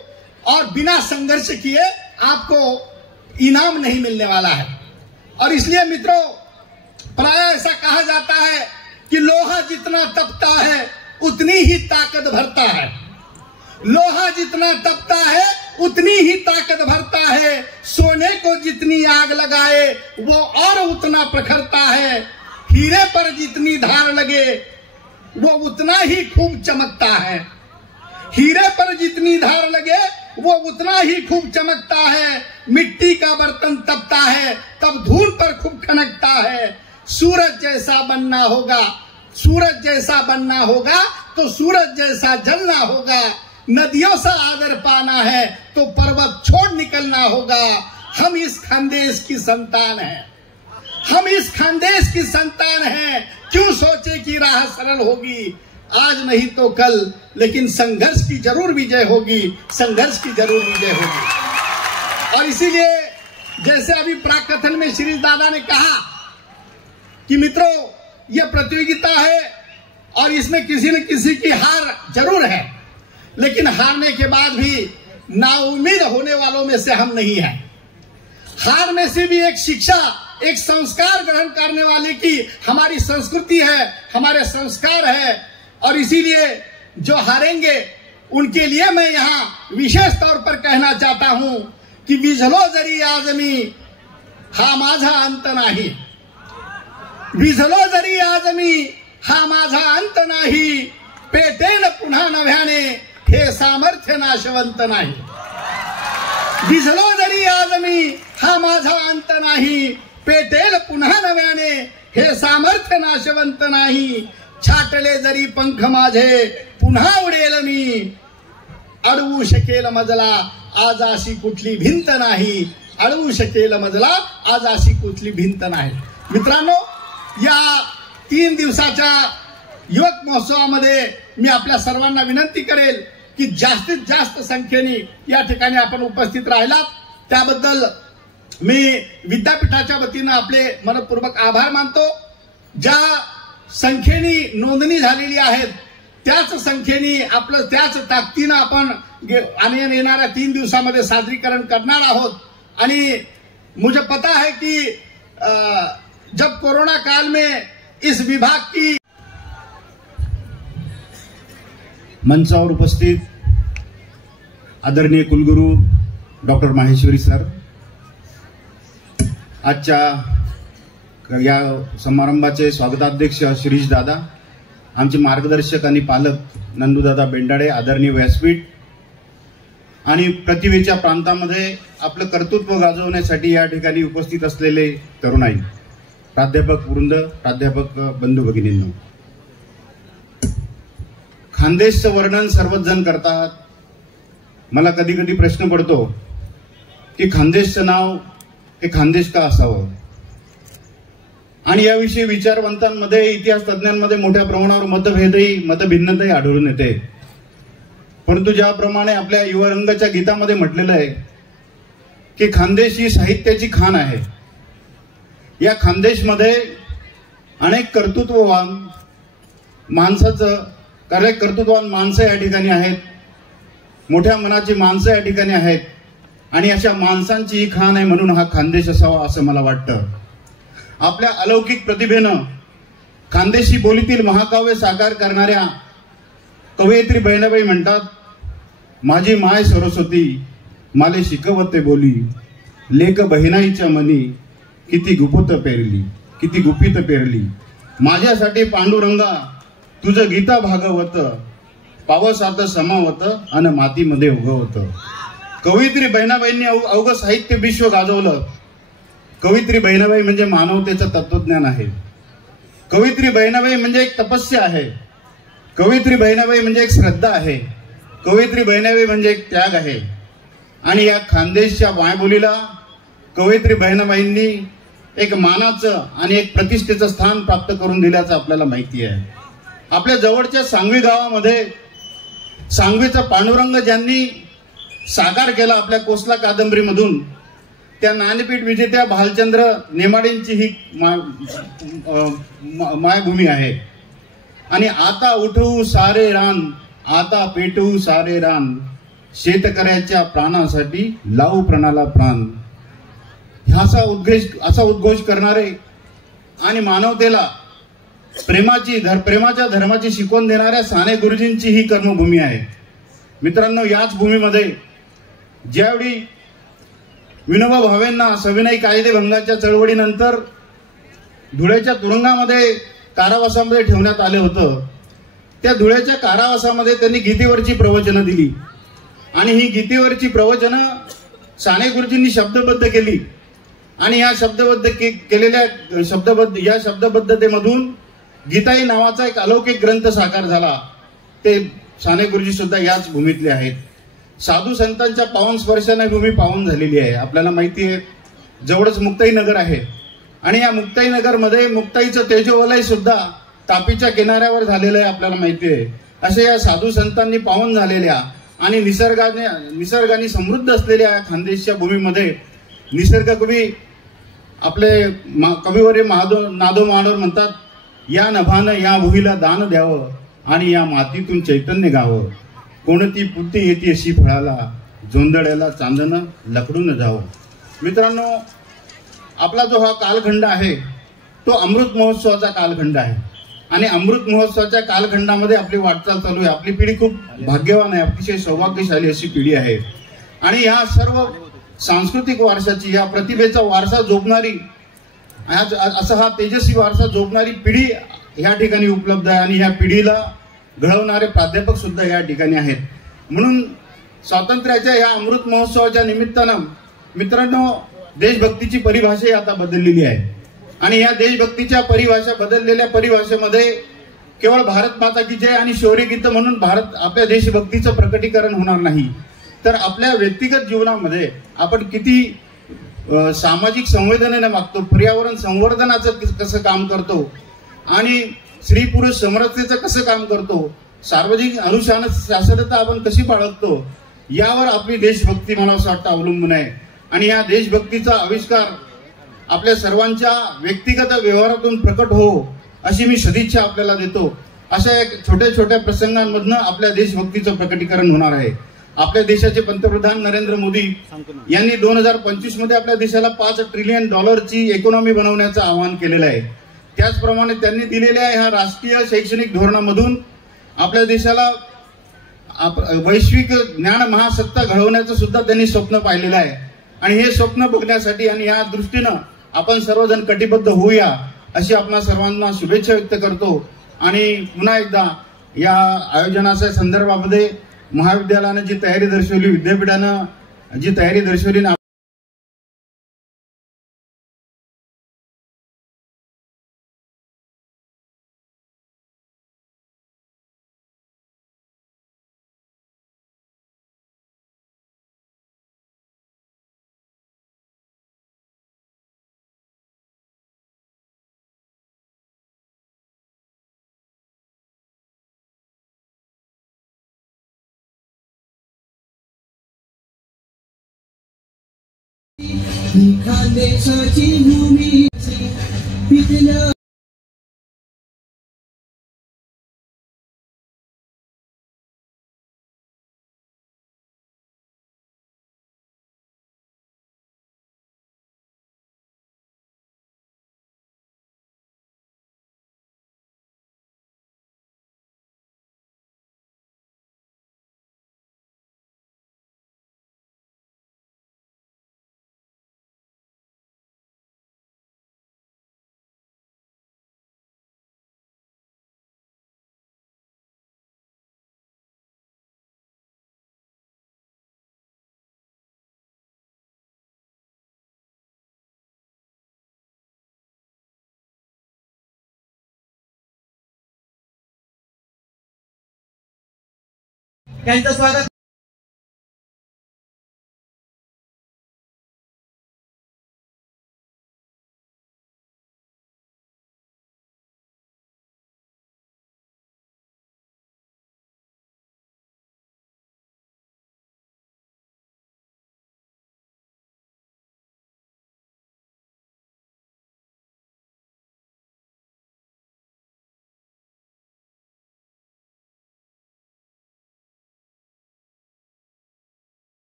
और बिना संघर्ष किए आपको इनाम नहीं मिलने वाला है। और इसलिए मित्रों, प्रायः ऐसा कहा जाता है कि लोहा जितना तपता है उतनी ही ताकत भरता है। लोहा जितना तपता है उतनी ही ताकत भरता है। सोने को जितनी आग लगाए वो और उतना प्रखरता है। हीरे पर जितनी धार लगे वो उतना ही खूब चमकता है। हीरे पर जितनी धार लगे वो उतना ही खूब चमकता है। मिट्टी का बर्तन तपता है तब धूल पर खूब खनकता है। सूरज जैसा बनना होगा, सूरज जैसा बनना होगा तो सूरज जैसा जलना होगा। नदियों से आदर पाना है तो पर्वत छोड़ निकलना होगा। हम इस खानदेश की संतान हैं, हम इस खानदेश की संतान हैं। क्यों सोचे कि राह सरल होगी, आज नहीं तो कल, लेकिन संघर्ष की जरूर विजय होगी, संघर्ष की जरूर विजय होगी। और इसीलिए जैसे अभी प्राकथन में श्री दादा ने कहा कि मित्रों यह प्रतियोगिता है और इसमें किसी न किसी की हार जरूर है, लेकिन हारने के बाद भी नाउम्मीद होने वालों में से हम नहीं हैं। हार में से भी एक शिक्षा, एक संस्कार ग्रहण करने वाले की हमारी संस्कृति है, हमारे संस्कार है। और इसीलिए जो हारेंगे उनके लिए मैं यहाँ विशेष तौर पर कहना चाहता हूं कि विझलो जरी आजमी हा माझा अंत नाही, विझलो जरी आजमी हा माझा अंत नाही, पेटेल पुन्हा नव्याने हे सामर्थ्य नाशवंत नाही। विझलो जरी आजमी हा माझा अंत नाही, पेटेल पुन्हा नव्याने हे सामर्थ्य नाशवंत नाही। छाटले जरी पंख माझे पुन्हा उडेल मी, अडवू शकेल मजला आज अशी कुठली भिंत नाही, अडवू शकेल मजला आज अशी कुठली भिंत नाही। मित्रांनो, या 3 दिवसाच्या युवक महोत्सवामध्ये मी आपल्या सर्वांना विनंती करेल की जास्तीत जास्त संख्येने या ठिकाणी आपण उपस्थित राहिलात, त्याबद्दल मी विद्यापीठाच्या वतीनं आपले मनपूर्वक आभार मानतो। ज्या संख्येने नोंदणी झालेली आहेत त्याच संख्येने आपलं, त्याच ताकदीनं आपण येणाऱ्या 3 दिवसामध्ये सादरीकरण करणार आहोत। आणि मुझे पता है कि जब कोरोना काल में इस विभाग की मंचावर उपस्थित आदरणीय कुलगुरू डॉक्टर माहेश्वरी सर, आजच्या या समारंभाचे स्वागताध्यक्ष शिरीष दादा, आमचे मार्गदर्शक आणि पालक नंदूदादा बेंडाडे, आदरणीय व्यासपीठ आणि प्रतिभेच्या प्रांतामध्ये आपलं कर्तृत्व गाजवण्यासाठी या ठिकाणी उपस्थित असलेले तरुणाई, प्राध्यापक वृंद, प्राध्यापक बंधू भगिनींनो, खानदेशचं वर्णन सर्वच जण करतात। मला कधी कधी प्रश्न पडतो की खानदेशचं नाव हे खानदेश का असावं, आणि याविषयी विचारवंतांमध्ये, इतिहास तज्ञांमध्ये मोठ्या प्रमाणावर मतभिन्नताही आढळून येते। परंतु ज्याप्रमाणे आपल्या युवरंगाच्या गीतामध्ये म्हटलेलं आहे की खानदेश ही साहित्याची खाण आहे, या खानदेशमध्ये अनेक कर्तृत्ववान माणसं या ठिकाणी आहेत, मोठ्या मनाची माणसं या ठिकाणी आहेत, आणि अशा माणसांची ही खाण आहे, म्हणून हा खानदेश असावा असं मला वाटतं. आपल्या अलौकिक प्रतिभेनं खानदेशी बोलीतील महाकाव्य साकार करणाऱ्या कवयित्री बहिणाबाई म्हणतात, माझी माय सरस्वती माले शिकवते बोली, लेक बहिणाईच्या मनी किती गुपित पेरली, माझ्यासाठी पांडुरंगा तुझं गीता भागवत, पावसात समावत आणि मातीमध्ये उगवत. कवयित्री बहिणाबाईंनी अवघं साहित्य विश्व गाजवलं. कवयित्री बहिणाबाई म्हणजे मानवतेचं तत्वज्ञान आहे. कवयित्री बहिणाबाई म्हणजे एक तपस्या आहे. कवयित्री बहिणाबाई म्हणजे एक श्रद्धा आहे. कवयित्री बहिणाबाई म्हणजे एक त्याग आहे. आणि या खानदेशच्या मायबोलीला कवयित्री बहिणाबाईंनी एक मानाचं आणि एक प्रतिष्ठेचं स्थान प्राप्त करून दिल्याचं आपल्याला माहिती आहे. आपल्या जवळच्या सांगवी गावामध्ये सांगवीचा पांडुरंग ज्यांनी साकार केला आपल्या कोसला कादंबरीमधून, त्या ज्ञानपीठ विजेत्या भालचंद्र नेमाडेंची ही मायभूमी आहे. आणि आता उठवू सारे रान, आता पेटवू सारे रान, शेतकऱ्याच्या प्राणासाठी लावू प्राणाला प्राण, असा उद्घोष करणारे आणि मानवतेला प्रेमाच्या धर्माची शिकवण देणाऱ्या साने गुरुजींची ही कर्मभूमी आहे. मित्रांनो, याच भूमीमध्ये ज्यावेळी विनोबा भावेंना सविनय कायदेभंगाच्या चळवळीनंतर धुळ्याच्या तुरुंगामध्ये कारावासामध्ये ठेवण्यात आले होतं, त्या धुळ्याच्या कारावासामध्ये त्यांनी गीतेवरची प्रवचनं दिली. आणि ही गीतेवरची प्रवचनं साने गुरुजींनी शब्दबद्ध केली. आणि या शब्दबद्धतेमधून गीताई नावाचा एक अलौकिक ग्रंथ साकार झाला. ते साने गुरुजी सुद्धा याच भूमीतले आहेत. साधू संतांच्या पावन स्पर्शाने भूमी पावन झालेली आहे. आपल्याला माहिती आहे जवळच मुक्ताई नगर आहे. आणि या मुक्ताई नगरमध्ये मुक्ताईचं तेजोवलय सुद्धा तापीच्या किनाऱ्यावर झालेलं आहे, आपल्याला माहिती आहे. असे या साधू संतांनी पावन झालेल्या आणि निसर्गाने समृद्ध असलेल्या या खानदेशच्या भूमीमध्ये निसर्ग कवी आपले कविवर्य नादो मानोर म्हणतात, या नभानं या भुईला दान द्यावं आणि या मातीतून चैतन्य गावं, कोणती पुती येते अशी फळाला, जोंधळ्याला चांदणं लकडून जावं. मित्रांनो, आपला जो हा कालखंड आहे तो अमृत महोत्सवाचा कालखंड आहे. आणि अमृत महोत्सवाच्या कालखंडामध्ये आपली वाटचाल चालू आहे. आपली पिढी खूप भाग्यवान आहे, अतिशय सौभाग्यशाली अशी पिढी आहे. आणि या सर्व सांस्कृतिक वारशाची, या प्रतिभेचा वारसा जोपणारी, असा हा तेजस्वी वारसा जोपणारी पिढी या ठिकाणी उपलब्ध आहे. आणि ह्या पिढीला घडवणारे प्राध्यापक सुद्धा या ठिकाणी आहेत. म्हणून स्वातंत्र्याच्या या अमृत महोत्सवाच्या निमित्तानं मित्रांनो, देशभक्तीची परिभाषा आता बदललेली आहे. आणि या देशभक्तीच्या बदललेल्या परिभाषेमध्ये केवळ भारत माता की जय आणि शौर्य गीत म्हणून आपल्या देशभक्तीचं प्रकटीकरण होणार नाही, तर आपल्या व्यक्तिगत जीवनामध्ये आपण किती सामाजिक संवेदनेने वागतो, पर्यावरण संवर्धनाचं कसं काम करतो, आणि स्त्री पुरुष समरसतेचं कसं काम करतो, सार्वजनिक अनुशासनता आपण कशी बाळगतो, यावर आपली देशभक्ती मला असं वाटतं अवलंबून आहे. आणि या देशभक्तीचा आविष्कार आपल्या सर्वांच्या व्यक्तिगत व्यवहारातून प्रकट हो अशी मी सदिच्छा आपल्याला देतो. अशा एक छोट्या छोट्या प्रसंगांमधनं आपल्या देशभक्तीचं प्रकटीकरण होणार आहे. आपल्या देशाचे पंतप्रधान नरेंद्र मोदी यांनी 2025 मध्ये आपल्या देशाला $5 ट्रिलियन इकॉनॉमी बनवण्याचं आवाहन केलेलं आहे. त्याचप्रमाणे त्यांनी दिलेल्या ह्या राष्ट्रीय शैक्षणिक धोरणामधून आपल्या देशाला वैश्विक ज्ञान महासत्ता घडवण्याचं सुद्धा त्यांनी स्वप्न पाहिलेलं आहे. आणि हे स्वप्न बघण्यासाठी आणि या दृष्टीनं आपण सर्वजण कटिबद्ध होऊया अशी आपणा सर्वांना शुभेच्छा व्यक्त करतो. आणि पुन्हा एकदा या आयोजनाच्या संदर्भामध्ये महाविद्यालयानं जी तयारी दर्शवली, विद्यापीठानं जी तयारी दर्शवली खानदेशाची भूमी त्यांचं स्वागत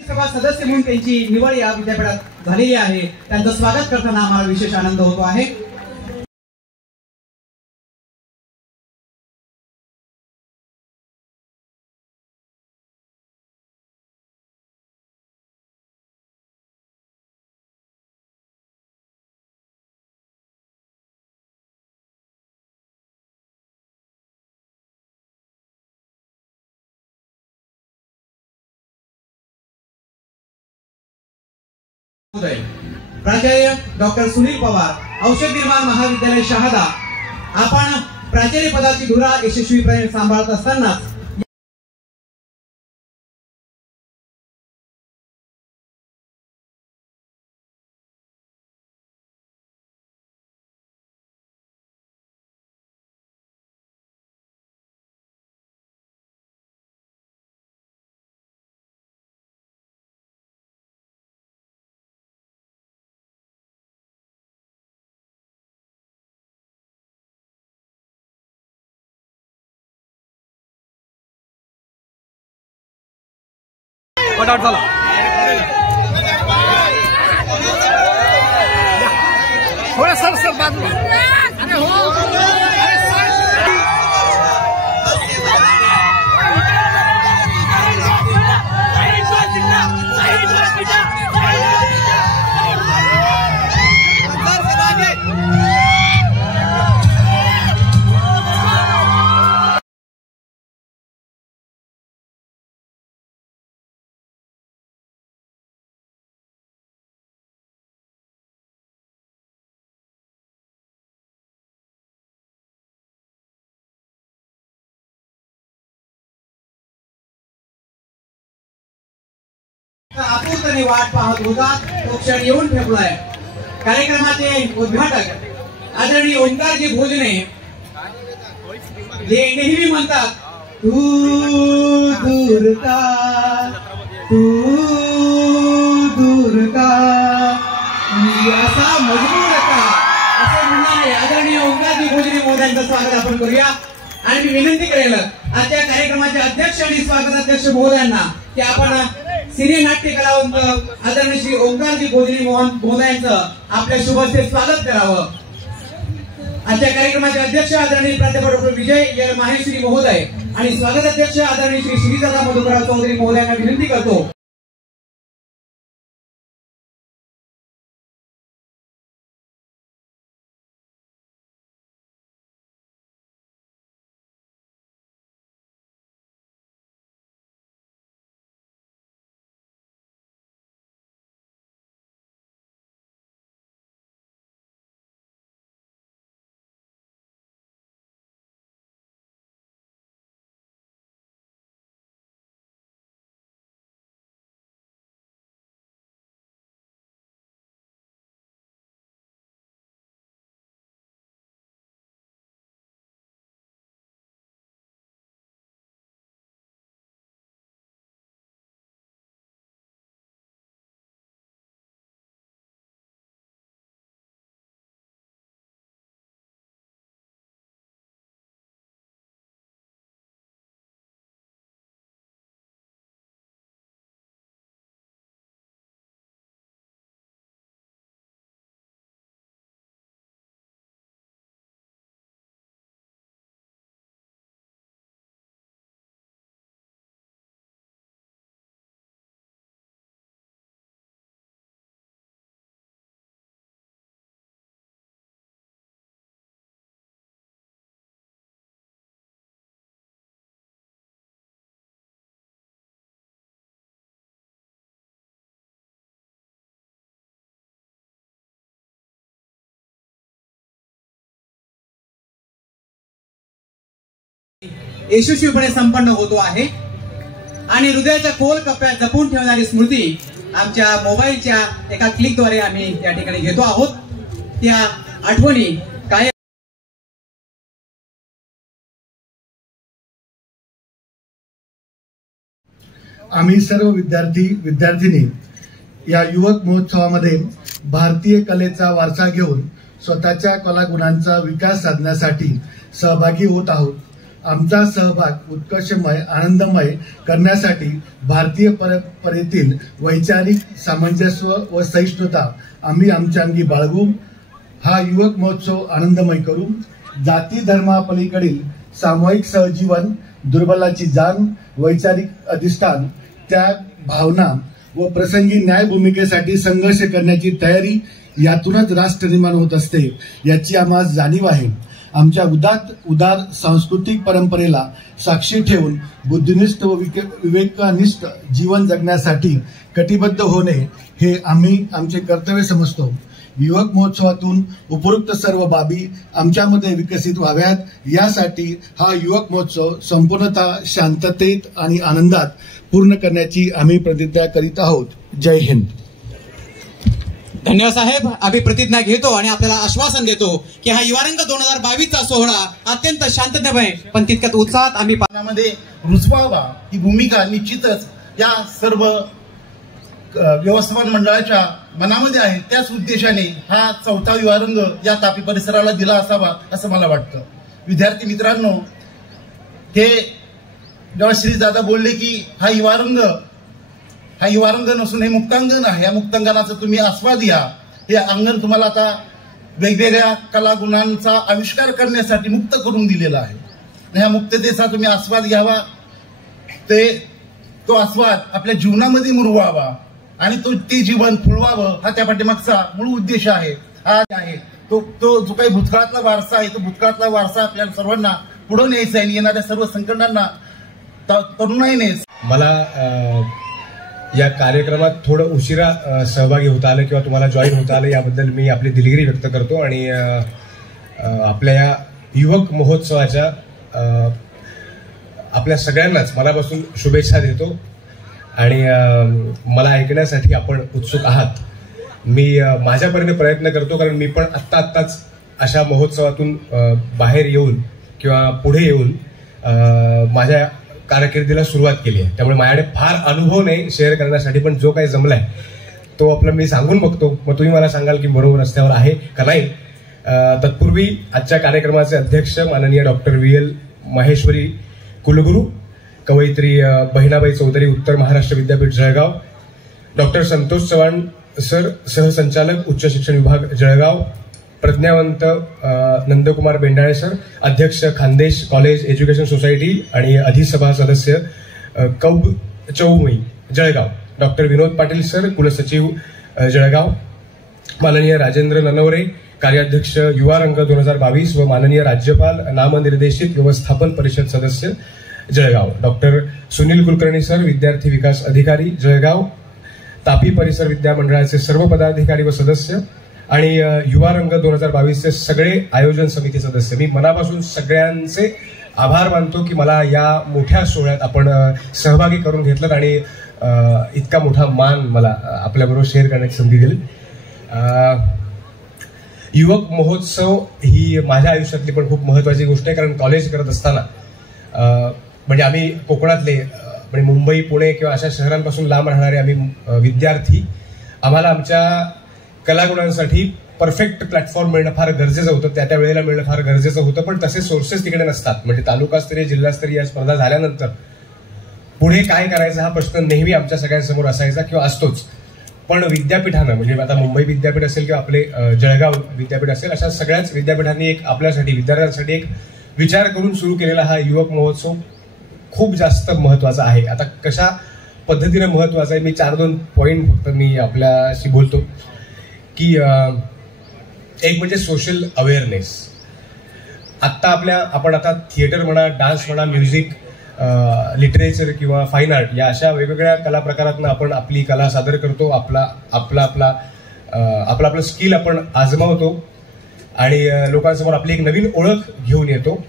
सभा सदस्य म्हणून त्यांची निवड या विद्यापीठात झालेली आहे. त्यांचं स्वागत करताना आम्हाला विशेष आनंद होतो आहे. प्राचार्य डॉक्टर सुनील पवार, औषध निर्माण महाविद्यालय शहादा. आपण प्राचार्य पदाची धुरा यशस्वीपणे सांभाळत असताना थोड़ा सर बाजूला. अरे हो. आतुरतेने वाट पाहत होता तो क्षण येऊन ठेपलाय. कार्यक्रमाचे उद्घाटक आदरणीय ओंकारजी भोजने जे नेहमी म्हणतात, तू दूर का मी असा मजबूर का, असे म्हणणारे आदरणीय ओंकारजी भोजने महोदयांचं स्वागत आपण करूया. आणि मी विनंती करेल आजच्या कार्यक्रमाचे अध्यक्ष आणि स्वागताध्यक्ष महोदयांना की आपण सिने नाट्य कलावंत आदरणीय श्री ओंकारजी भोजने महोदयांचं आपल्या शुभ हस्ते स्वागत करावं. आजच्या कार्यक्रमाचे अध्यक्ष आदरणीय प्राध्यापक डॉक्टर विजय यल माहेश्वरी महोदय आणि स्वागताध्यक्ष आदरणीय श्री श्रीदादा मधुकरराव चौधरी महोदयांना विनंती करतो यशस्वीपणे संपन्न होतो आहे आणि हृदयाच्या खोल कप्प्यात जपून ठेवणारी स्मृती आमच्या मोबाईलच्या एका क्लिकद्वारे आम्ही या ठिकाणी घेतो आहोत. त्या आठवणी काय आम्ही सर्व विद्यार्थिनी या युवक महोत्सवामध्ये भारतीय कलेचा वारसा घेऊन स्वतःच्या कलागुणांचा विकास साधण्यासाठी सहभागी होत आहोत. आमचा सहभाग उत्कर्षमय आनंदमय करण्यासाठी भारतीय परंपरेतील वैचारिक सामंजस्य व सहिष्णुता आम्ही आमच्या अंगी बाळगू. हा युवक महोत्सव आनंदमय करू. जाती धर्मापलीकडील सामूहिक सहजीवन, दुर्बलाची जाण, वैचारिक अधिष्ठान, त्याग भावना व प्रसंगी न्याय भूमिकेसाठी संघर्ष करण्याची तयारी यातूनच राष्ट्र निर्माण होत असते याची आम्हाला जाणीव आहे. आमच्या उदार सांस्कृतिक परंपरेला साक्षी ठेवून बुद्धिनिष्ठ व विवेकनिष्ठ जीवन जगण्यासाठी कटिबद्ध होणे हे आम्ही आमचे कर्तव्य समजतो. युवक महोत्सवातून उपरोक्त सर्व बाबी आमच्यामध्ये विकसित व्हाव्यात यासाठी हा युवक महोत्सव संपूर्णतः शांततेत आणि आनंदात पूर्ण करण्याची आम्ही प्रतिज्ञा करीत आहोत. जय हिंद. धन्यवाद साहेब. आम्ही प्रतिज्ञा घेतो आणि आपल्याला आश्वासन देतो की हा युवारंग 2022चा सोहळा अत्यंत शांततेमय पण तितक्यात उत्साहात आम्ही पानामध्ये रुजवावा ही भूमिका निश्चितच या सर्व व्यवस्थापन मंडळाच्या मनामध्ये आहे. त्याच उद्देशाने हा 4था युवारंग या तापी परिसराला दिला असावा असं मला वाटतं. विद्यार्थी मित्रांनो, हे जेव्हा श्रीदादा बोलले की हा युवारंग नसून हे मुक्तांगण आहे, या मुक्तांगणाचा तुम्ही आस्वाद घ्या. हे अंगण तुम्हाला आता वेगवेगळ्या कलागुणांचा आविष्कार करण्यासाठी मुक्त करून दिलेला आहे. ह्या मुक्ततेचा तुम्ही आस्वाद घ्यावा, तो आस्वाद आपल्या जीवनामध्ये मुरवावा आणि ते जीवन फुलवावं हा त्या पाठीमागचा मूळ उद्देश आहे. हा आहे तो जो काही भूतकाळातला वारसा आहे, तो भूतकाळातला वारसा आपल्याला सर्वांना पुढे न्यायचा आहे. येणाऱ्या सर्व संकटांना तरुणाईने मला या कार्यक्रमात थोडं उशिरा सहभागी होता आलं किंवा तुम्हाला जॉईन होता आलं याबद्दल मी आपली दिलगिरी व्यक्त करतो आणि आपल्या या युवक महोत्सवाच्या आपल्या सगळ्यांनाच मनापासून शुभेच्छा देतो आणि मला ऐकण्यासाठी आपण उत्सुक आहात. मी माझ्यापर्यंत प्रयत्न करतो कारण मी पण आत्ताच अशा महोत्सवातून बाहेर येऊन किंवा पुढे येऊन माझ्या कारकिर्दीला सुरुवात केली आहे. त्यामुळे माझ्याकडे फार अनुभव नाही शेअर करण्यासाठी, पण जो काही जमलाय तो आपला मी सांगून बघतो. मग तुम्ही मला सांगाल की बरोबर रस्त्यावर आहे का नाही. तत्पूर्वी आजच्या कार्यक्रमाचे अध्यक्ष माननीय डॉक्टर VL माहेश्वरी कुलगुरू, कवयित्री बहिणाबाई चौधरी उत्तर महाराष्ट्र विद्यापीठ जळगाव, डॉक्टर संतोष चव्हाण सर सहसंचालक उच्च शिक्षण विभाग जळगाव, प्रज्ञावंत नंदकुमार बेंडाळे सर अध्यक्ष खानदेश कॉलेज एज्युकेशन सोसायटी आणि अधिसभा सदस्य कौब चौमई जळगाव, डॉक्टर विनोद पाटील सर कुलसचिव जळगाव, माननीय राजेंद्र ननवरे कार्याध्यक्ष युवा रंग 2022 व माननीय राज्यपाल नामनिर्देशित व्यवस्थापन परिषद सदस्य जळगाव, डॉक्टर सुनील कुलकर्णी सर विद्यार्थी विकास अधिकारी जळगाव, तापी परिसर विद्यामंडळाचे सर्व पदाधिकारी व सदस्य आणि युवा रंग 2022चे सगळे आयोजन समिती सदस्य. मी मनापासून सगळ्यांचे आभार मानतो की मला या मोठ्या सोहळ्यात आपण सहभागी करून घेतलं आणि इतका मोठा मान मला आपल्याबरोबर शेअर करण्याची संधी दिली. युवक महोत्सव ही माझ्या आयुष्यातली पण खूप महत्वाची गोष्ट आहे कारण कॉलेज करत असताना म्हणजे आम्ही कोकणातले म्हणजे मुंबई पुणे किंवा अशा शहरांपासून लांब राहणारे आम्ही विद्यार्थी आम्हाला आमच्या कलागुणांसाठी परफेक्ट प्लॅटफॉर्म मिळणं फार गरजेचं होतं. त्या वेळेला मिळणं फार गरजेचं होतं, पण तसे सोर्सेस तिकडे नसतात. म्हणजे तालुकास्तरीय जिल्हास्तरीय या स्पर्धा झाल्यानंतर पुढे काय करायचा हा प्रश्न नेहमी आमच्या सगळ्यांसमोर असायचा किंवा असतोच. पण विद्यापीठानं म्हणजे आता मुंबई विद्यापीठ असेल किंवा आपले जळगाव विद्यापीठ असेल अशा सगळ्याच विद्यापीठांनी एक आपल्यासाठी विद्यार्थ्यांसाठी एक विचार करून सुरू केलेला हा युवक महोत्सव खूप जास्त महत्वाचा आहे. आता कशा पद्धतीने महत्वाचा आहे मी 4-2 पॉईंट फक्त मी आपल्याशी बोलतो की एक म्हणजे सोशल अवेअरनेस. आत्ता आपण आता थिएटर म्हणा, डान्स म्हणा, म्युझिक, लिटरेचर किंवा फाईन आर्ट या अशा वेगवेगळ्या कला प्रकारातनं आपण आपली कला सादर करतो, आपलं स्किल आपण आजमावतो आणि लोकांसमोर आपली एक नवीन ओळख घेऊन येतो.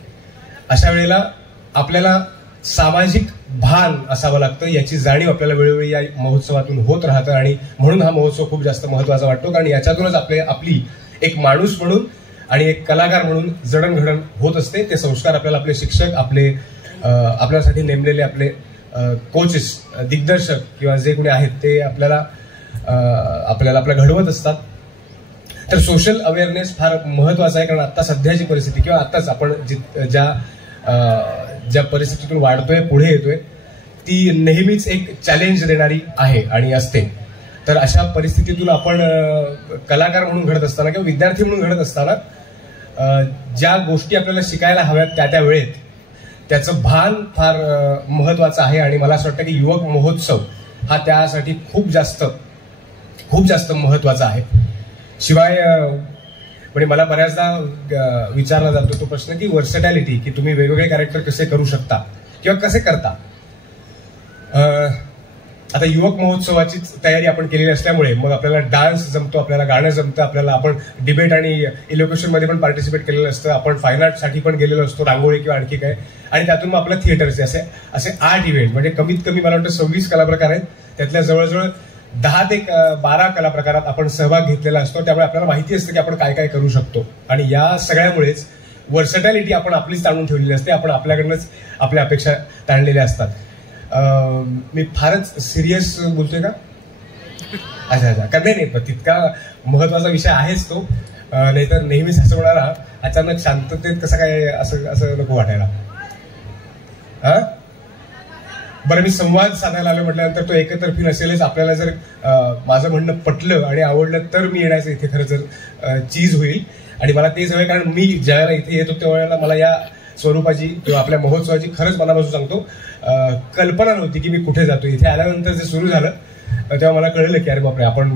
अशा वेळेला आपल्याला सामाजिक भान असावं लागतं, याची जाणीव आपल्याला वेळोवेळी या महोत्सवातून होत राहतं आणि म्हणून हा महोत्सव खूप जास्त महत्वाचा वाटतो. कारण याच्यातूनच आपली एक माणूस म्हणून आणि एक कलाकार म्हणून जडणघडण होत असते. ते संस्कार आपल्याला आपले शिक्षक, आपल्यासाठी नेमलेले आपले कोचेस, दिग्दर्शक किंवा जे कोणी आहेत ते आपल्याला आपल्या घडवत असतात. तर सोशल अवेअरनेस फार महत्वाचा आहे. कारण आता सध्याची परिस्थिती किंवा आताच आपण ज्या परिस्थितीतून वाढतोय, पुढे येतोय, ती नेहमीच एक चॅलेंज देणारी आहे आणि असते. तर अशा परिस्थितीतून आपण कलाकार म्हणून घडत असताना किंवा विद्यार्थी म्हणून घडत असताना ज्या गोष्टी आपल्याला शिकायला हव्यात त्या वेळेत त्याचं भान फार महत्वाचं आहे. आणि मला असं वाटतं की युवक महोत्सव हा त्यासाठी खूप जास्त महत्वाचा आहे. शिवाय म्हणजे मला बऱ्याचदा विचारला जातो तो प्रश्न की वर्सटॅलिटी, की तुम्ही वेगवेगळे कॅरेक्टर कसे करू शकता किंवा कसे करता. आता युवक महोत्सवाची तयारी आपण केलेली असल्यामुळे मग आपल्याला डान्स जमतो, आपल्याला गाणं जमतं, आपण डिबेट आणि इलोक्युशन मध्ये पण पार्टिसिपेट केलेलं असतं, आपण फाईन आर्टसाठी पण गेलेलो असतो, रांगोळी किंवा आणखी काय, आणि त्यातून मग आपलं थिएटरचे असे 8 इव्हेंट, म्हणजे कमीत कमी मला वाटतं 26 कलाप्रकार आहेत. त्यातल्या जवळजवळ 10 ते 12 कलाप्रकारात आपण सहभाग घेतलेला असतो. त्यामुळे आपल्याला माहिती असतं की आपण काय काय करू शकतो. आणि या सगळ्यामुळेच वर्सटॅलिटी आपण आपलीच ताणून ठेवलेली असते, आपण आपल्याकडनंच आपल्या अपेक्षा ताणलेल्या असतात. मी फारच सिरियस बोलतोय का? अच्छा नाही, तितका महत्वाचा विषय आहेच तो. नाहीतर नेहमीच असं होणारा अचानक शांततेत कसं काय असं नको वाटायला. बरं, मी संवाद साधायला आलो म्हटल्यानंतर तो एकतर्फी नसेलच. आपल्याला जर माझं म्हणणं पटलं आणि आवडलं तर मी येण्याचं इथे खरं तर चीज होईल. आणि मला तेच हवंय, कारण मी ज्यावेळेला इथे येतो त्यावेळेला मला या स्वरूपाची किंवा आपल्या महोत्सवाची खरंच मनापासून सांगतो कल्पना नव्हती की मी कुठे जातो. इथे आल्यानंतर जे सुरू झालं तेव्हा मला कळलं की अरे बापरे, आपण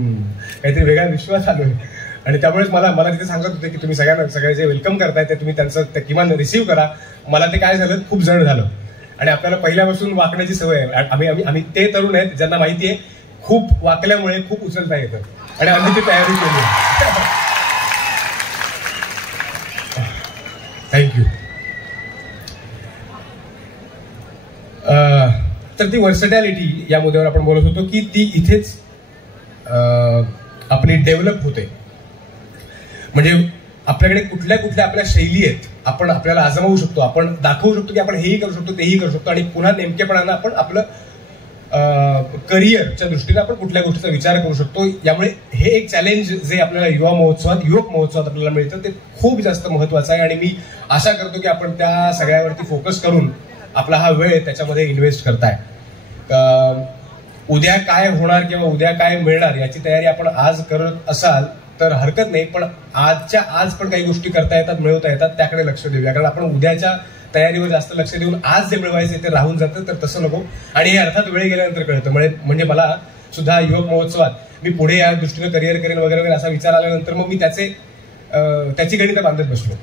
काहीतरी वेगळ्या विश्वास आलोय. आणि त्यामुळेच मला तिथे सांगत होते की तुम्ही सगळे जे वेलकम करताय ते तुम्ही त्यांचं किमान रिसीव्ह करा. मला ते काय झालं, खूप जड झालं. आणि आपल्याला पहिल्यापासून वाकण्याची सवय आहे. आम्ही ते तरुण आहेत ज्यांना माहिती आहे खूप वाकल्यामुळे खूप उचलता येतं, आणि आम्ही ती तयारी केली. थँक्यू. तर ती वर्सटॅलिटी या मुद्द्यावर आपण बोलत होतो की ती इथेच आपली डेव्हलप होते. म्हणजे आपल्याकडे कुठल्या आपल्या शैली आहेत, आपण आपल्याला आजमावू शकतो, आपण दाखवू शकतो की आपण हेही करू शकतो, तेही करू शकतो. आणि पुन्हा नेमकेपणानं आपण आपलं करिअरच्या दृष्टीने आपण कुठल्या गोष्टीचा विचार करू शकतो. यामुळे हे एक चॅलेंज जे आपल्याला युवक महोत्सवात आपल्याला मिळतं ते खूप जास्त महत्वाचं आहे. आणि मी आशा करतो की आपण त्या सगळ्यावरती फोकस करून आपला हा वेळ त्याच्यामध्ये इन्व्हेस्ट करताय. उद्या काय होणार किंवा उद्या काय मिळणार याची तयारी आपण आज करत असाल तर हरकत नाही, पण आजच्या आज पण काही गोष्टी करता येतात, मिळवता येतात, त्याकडे लक्ष देऊया. कारण आपण उद्याच्या तयारीवर जास्त लक्ष देऊन आज जे मिळवायचं ते राहून जातं, तर तसं नको. आणि हे अर्थात वेळ गेल्यानंतर कळतं. म्हणजे मला सुद्धा युवक महोत्सवात मी पुढे या दृष्टीने करिअर करेन वगैरे असा विचार आल्यानंतर मग मी त्याची गणितं बांधत बसलो.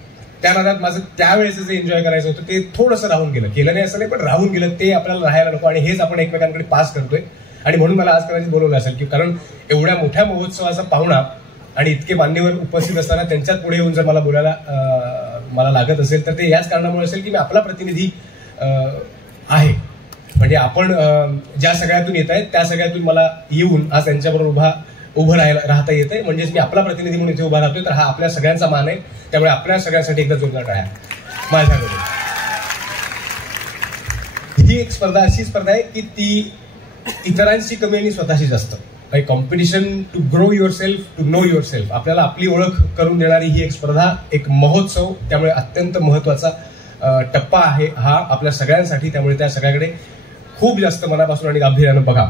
त्या नादात माझं त्यावेळेस जे एन्जॉय करायचं होतं ते थोडंसं राहून केलं नाही असं नाही, पण राहून गेलं. ते आपल्याला राहायला नको. आणि हेच आपण एकमेकांकडे पास करतोय. आणि म्हणून मला आज करायचं बोलवलं असेल की कारण एवढ्या मोठ्या महोत्सवाचा पाहुणा आणि इतके मान्यवर उपस्थित असताना त्यांच्यात पुढे येऊन जर मला बोलायला मला लागत असेल तर ते याच कारणामुळे असेल की मी आपला प्रतिनिधी आहे. म्हणजे आपण ज्या सगळ्यातून येत आहेत त्या सगळ्यातून मला येऊन आज त्यांच्याबरोबर उभं राहता येतंय. म्हणजेच मी आपला प्रतिनिधी म्हणून इथे उभा राहतोय. तर हा आपल्या सगळ्यांचा मान आहे. त्यामुळे आपल्या सगळ्यांसाठी एकदा जोरदार टाळ्या माझ्याकडे. ही एक अशी स्पर्धा आहे की ती इतरांशी कमी आणि स्वतःशी जास्त. Competition to grow yourself, to know yourself. आपल्याला आपली ओळख करून देणारी ही एक स्पर्धा, एक महोत्सव. त्यामुळे अत्यंत महत्वाचा टप्पा आहे हा आपल्या सगळ्यांसाठी. त्यामुळे त्या सगळ्याकडे खूप जास्त मनापासून आणि गांभीर्यानं बघा.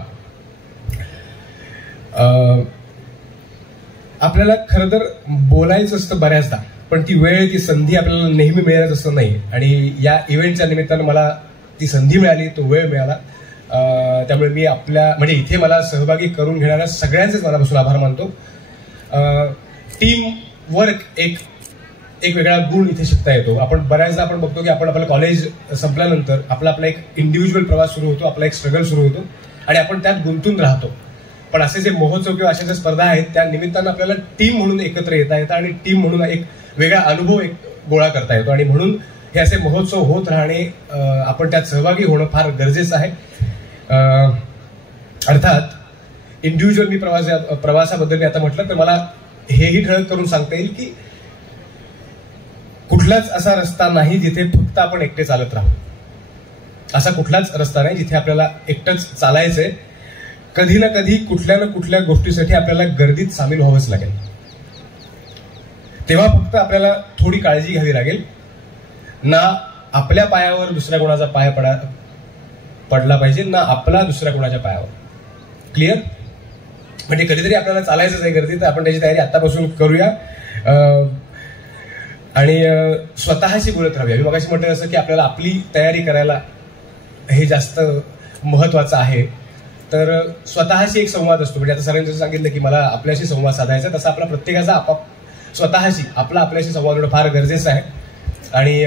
आपल्याला खरं तर बोलायचं असतं बऱ्याचदा, पण ती वेळ, ती संधी आपल्याला नेहमी मिळत असं नाही. आणि या इव्हेंटच्या निमित्तानं मला ती संधी मिळाली, तो वेळ मिळाला. त्यामुळे मी म्हणजे इथे मला सहभागी करून घेणाऱ्या सगळ्यांचेच मनापासून आभार मानतो. टीम वर्क एक वेगळा गुण इथे शिकता येतो. आपण बऱ्याचदा बघतो की आपण आपलं कॉलेज संपल्यानंतर आपला एक इंडिव्हिज्युअल प्रवास सुरू होतो, आपला एक स्ट्रगल सुरू होतो आणि आपण त्यात गुंतून राहतो. पण असे जे महोत्सव किंवा अशा ज्या स्पर्धा आहेत त्या निमित्तानं आपल्याला टीम म्हणून एकत्र येता येतं आणि टीम म्हणून एक वेगळा अनुभव गोळा करता येतो. आणि म्हणून हे असे महोत्सव होत राहणे, आपण त्यात सहभागी होणं फार गरजेचं आहे. अर्थात इंडिव्हिज्युअल मी प्रवासाबद्दल आता म्हटलं तर मला हेही ठळक करून सांगता येईल की कुठलाच असा रस्ता नाही जिथे फक्त आपण एकटे चालत राहू. असा कुठलाच रस्ता नाही जिथे आपल्याला एकटंच चालायचंय. कधी ना कधी कुठल्या ना कुठल्या गोष्टीसाठी आपल्याला गर्दीत सामील व्हावंच लागेल. तेव्हा फक्त आपल्याला थोडी काळजी घ्यावी लागेल. ना आपल्या पायावर दुसऱ्या कोणाचा पाय पडला पाहिजे, ना आपला दुसऱ्या कोणाच्या पायावर. क्लिअर? म्हणजे कधीतरी आपल्याला चालायचंच आहे गर्दीत, तर आपण त्याची तयारी आतापासून करूया आणि स्वतःशी बोलत राहूया. मी मगाशी म्हटलं असं की आपल्याला आपली तयारी करायला हे जास्त महत्वाचं आहे. तर स्वतःशी एक संवाद असतो. म्हणजे आता सरांनी सांगितलं की मला आपल्याशी संवाद साधायचा, तसा आपला प्रत्येकाचा स्वतःशी आपल्याशी संवाद होणं फार गरजेचं आहे आणि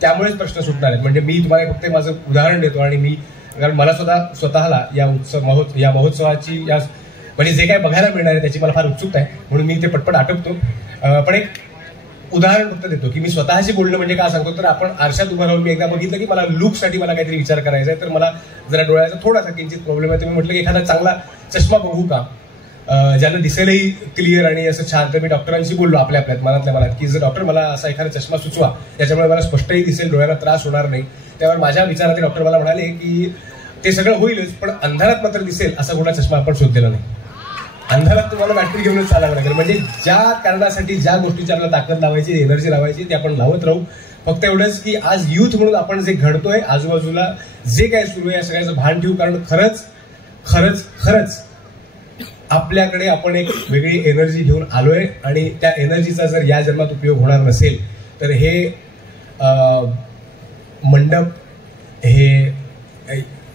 त्यामुळेच प्रश्न सुटणार आहेत. म्हणजे मी तुम्हाला फक्त माझं उदाहरण देतो आणि कारण मला स्वतःला या महोत्सवाची म्हणजे जे काय बघायला मिळणार आहे त्याची मला फार उत्सुकता आहे, म्हणून मी ते पटपट आटपतो. पण एक उदाहरण फक्त देतो की मी स्वतःशी बोलणं म्हणजे काय सांगतो. तर आपण आरशात उभं राहून मी एकदा बघितलं की मला लुकसाठी मला काहीतरी विचार करायचा आहे, तर मला जरा डोळ्याचा थोडासा किंचित प्रॉब्लेम आहे. तर मी म्हटलं की एखादा चांगला चष्मा बघू का ज्यांना दिसेलही क्लिअर आणि असं छान. तर मी डॉक्टरांशी बोललो आपल्यात मनात की जर डॉक्टर मला असा एखादा चष्मा सुचवा त्याच्यामुळे मला स्पष्टही दिसेल, डोळ्याला त्रास होणार नाही. त्यावर माझ्या विचारात डॉक्टर मला म्हणाले की ते सगळं होईलच, पण अंधारात मात्र दिसेल असा कुठला चष्मा आपण शोधलेला नाही. अंधारात तुम्हाला बॅटरी घेऊनच चालावं लागेल. म्हणजे ज्या कारणासाठी ज्या गोष्टीची आपल्याला ताकद लावायची, एनर्जी लावायची ती आपण लावत राहू. फक्त एवढंच की आज युथ म्हणून आपण जे घडतोय, आजूबाजूला जे काय सुरू आहे या सगळ्याचं भान ठेवू. कारण खरंच खरंच खरंच आपल्याकडे आपण एक वेगळी एनर्जी घेऊन आलोय आणि त्या एनर्जीचा जर या जन्मात उपयोग होणार नसेल तर हे मंडप,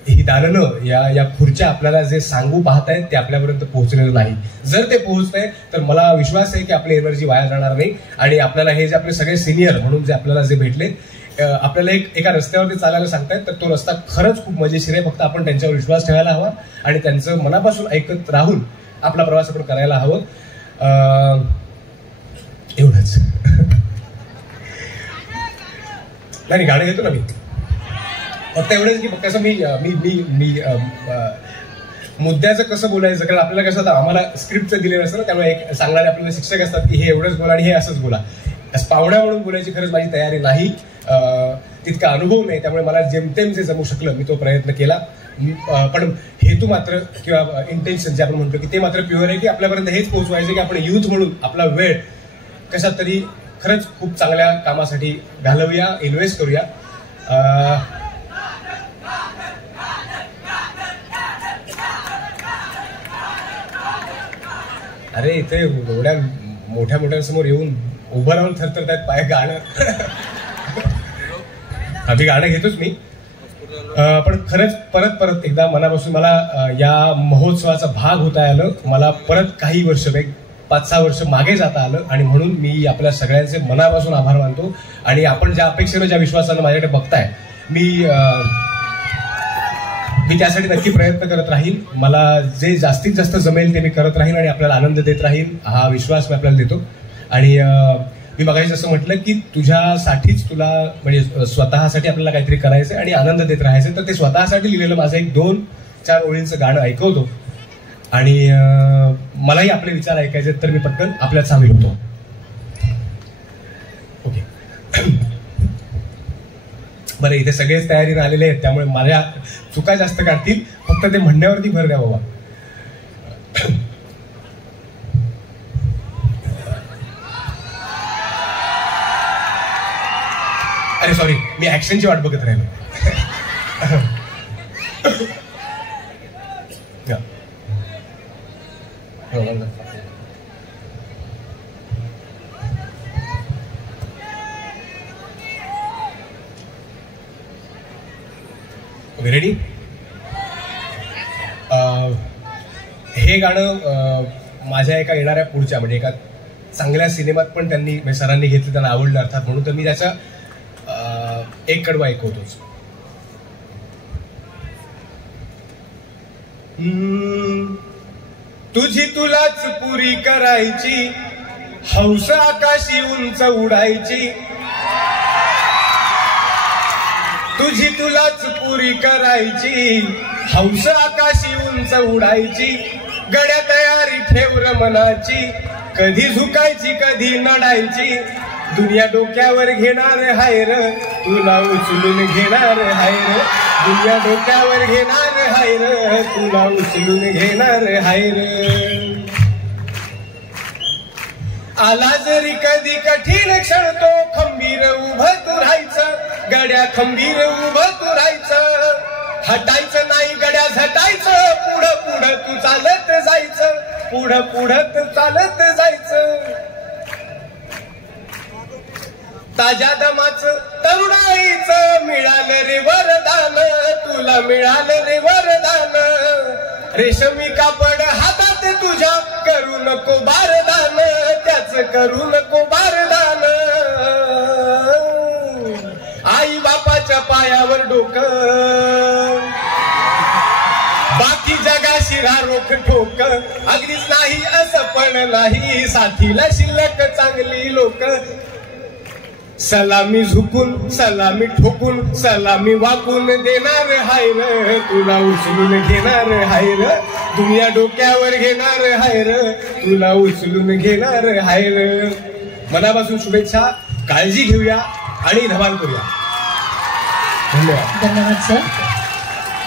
ही दालनं, या खुर्च्या आपल्याला जे सांगू पाहतायत ते आपल्यापर्यंत पोहोचलेलं नाही. जर ते पोहोचतंय तर मला विश्वास आहे की आपली एनर्जी वाया जाणार नाही आणि आपल्याला हे जे आपले सगळे सिनियर म्हणून जे आपल्याला जे भेटले, आपल्याला एका रस्त्यावरती चालायला सांगतायत, तर तो रस्ता खरंच खूप मजेशीर आहे. फक्त आपण त्यांच्यावर विश्वास ठेवायला हवा आणि त्यांचं मनापासून ऐकत राहून आपला प्रवास आपण करायला हवं. एवढंच. नाही गाणं घेतो ना मी. फक्त एवढंच की कसं मी मुद्द्याचं कसं बोलायचं, कारण आपल्याला कसं आम्हाला स्क्रिप्टचं दिलेलं असतं ना, त्यामुळे एक सांगणारे आपल्याला शिक्षक असतात की हे एवढंच बोला आणि हे असंच बोला. पाहुण्या म्हणून बोलायची खरंच माझी तयारी नाही, तितका अनुभव नाही. त्यामुळे मला जेमतेम जे जमू शकलं मी तो प्रयत्न केला. पण हेतू मात्र किंवा इंटेन्शन जे आपण म्हणतो की ते मात्र प्युअर आहे की आपल्यापर्यंत हेच पोहोचवायचं की आपण युथ म्हणून आपला वेळ कशात तरी खरंच खूप चांगल्या कामासाठी घालवूया, इन्व्हेस्ट करूया. अरे इथे एवढ्या मोठ्या समोर येऊन उभं राहून थरथरतात पाय. गाणं आधी गाणं घेतोच मी, पण खरंच परत एकदा मनापासून मला या महोत्सवाचा भाग होता आलं. मला परत काही वर्ष 5-6 वर्ष मागे जाता आलं आणि म्हणून मी आपल्या सगळ्यांचे मनापासून आभार मानतो. आणि आपण ज्या अपेक्षेनं ज्या विश्वासानं माझ्याकडे बघताय, मी त्यासाठी नक्की प्रयत्न करत राहील. मला जे जास्तीत जास्त जमेल ते मी करत राहील आणि आपल्याला आनंद देत राहील हा विश्वास मी आपल्याला देतो. आणि मी मगाशी जसं म्हटलं की तुझ्यासाठीच तुला म्हणजे स्वतःसाठी आपल्याला काहीतरी करायचं आणि आनंद देत राहायचं, तर ते स्वतःसाठी लिहिलेलं माझं एक 2-4 ओळींचं गाणं ऐकवतो आणि मलाही आपले विचार ऐकायचे तर मी पटकन आपल्यात सामील होतो. ओके. बरं, इथे सगळेच तयारीने आलेले आहेत त्यामुळे माझ्या चुका जास्त काढतील, फक्त ते म्हणण्यावरती भर द्या बाबा. अरे सॉरी, मी ऍक्शनची वाट बघत राहिलो. रेडी? हे गाणं माझ्या एका येणाऱ्या पुढच्या म्हणजे एका चांगल्या सिनेमात पण त्यांनी सरांनी घेतलं, त्यांना आवडलं अर्थात, म्हणून तर मी त्याचा एक कडवा ऐकवतोच. तुझी तुलाच पुरी करायची, हौस आकाशी उंच उडायची, तुझी तुलाच पुरी करायची, हंस आकाशी उंच उडायची, गड्या तयारी ठेव र मनाची, कधी झुकायची कधी नडायची, दुनिया डोक्यावर घेणार हाय र, तुला उचलून घेणार हाय र, दुनिया डोक्यावर घेणार हाय र, तुला उचलून घेणार हाय र. आला जरी कधी कठीण क्षण तो खंबीर उभं तू राहायचं, गड्या खंबीर उभं तू राहायचं, हटायचं नाही गड्या झटायचं, पुढं पुढं तू चालत जायचं, पुढं पुढं तू चालत जायचं. ताज्या दमाचं तरुणाईचं मिळालं रे वरदान, तुला मिळालं रे वरदान, रेशमी कापड हातात तुझ्या करू नको बारदान, त्याच करू नको बारदान. आई बापाच्या पायावर डोकं, बाकी जगाशी रोख ठोक, अगदीच नाही असं पण नाही, साथीला शिल्लक चांगली लोक. सलामी झुकून सलामी ठोकून सलामी वाकून देणार हाय र, तुला उचलून घेणार हाय र, दुनिया डोक्यावर घेणार हाय र, तुला उचलून घेणार हाय र. मनापासून शुभेच्छा. काळजी घेऊया आणि धमाल करूया. धन्यवाद. धन्यवाद सर.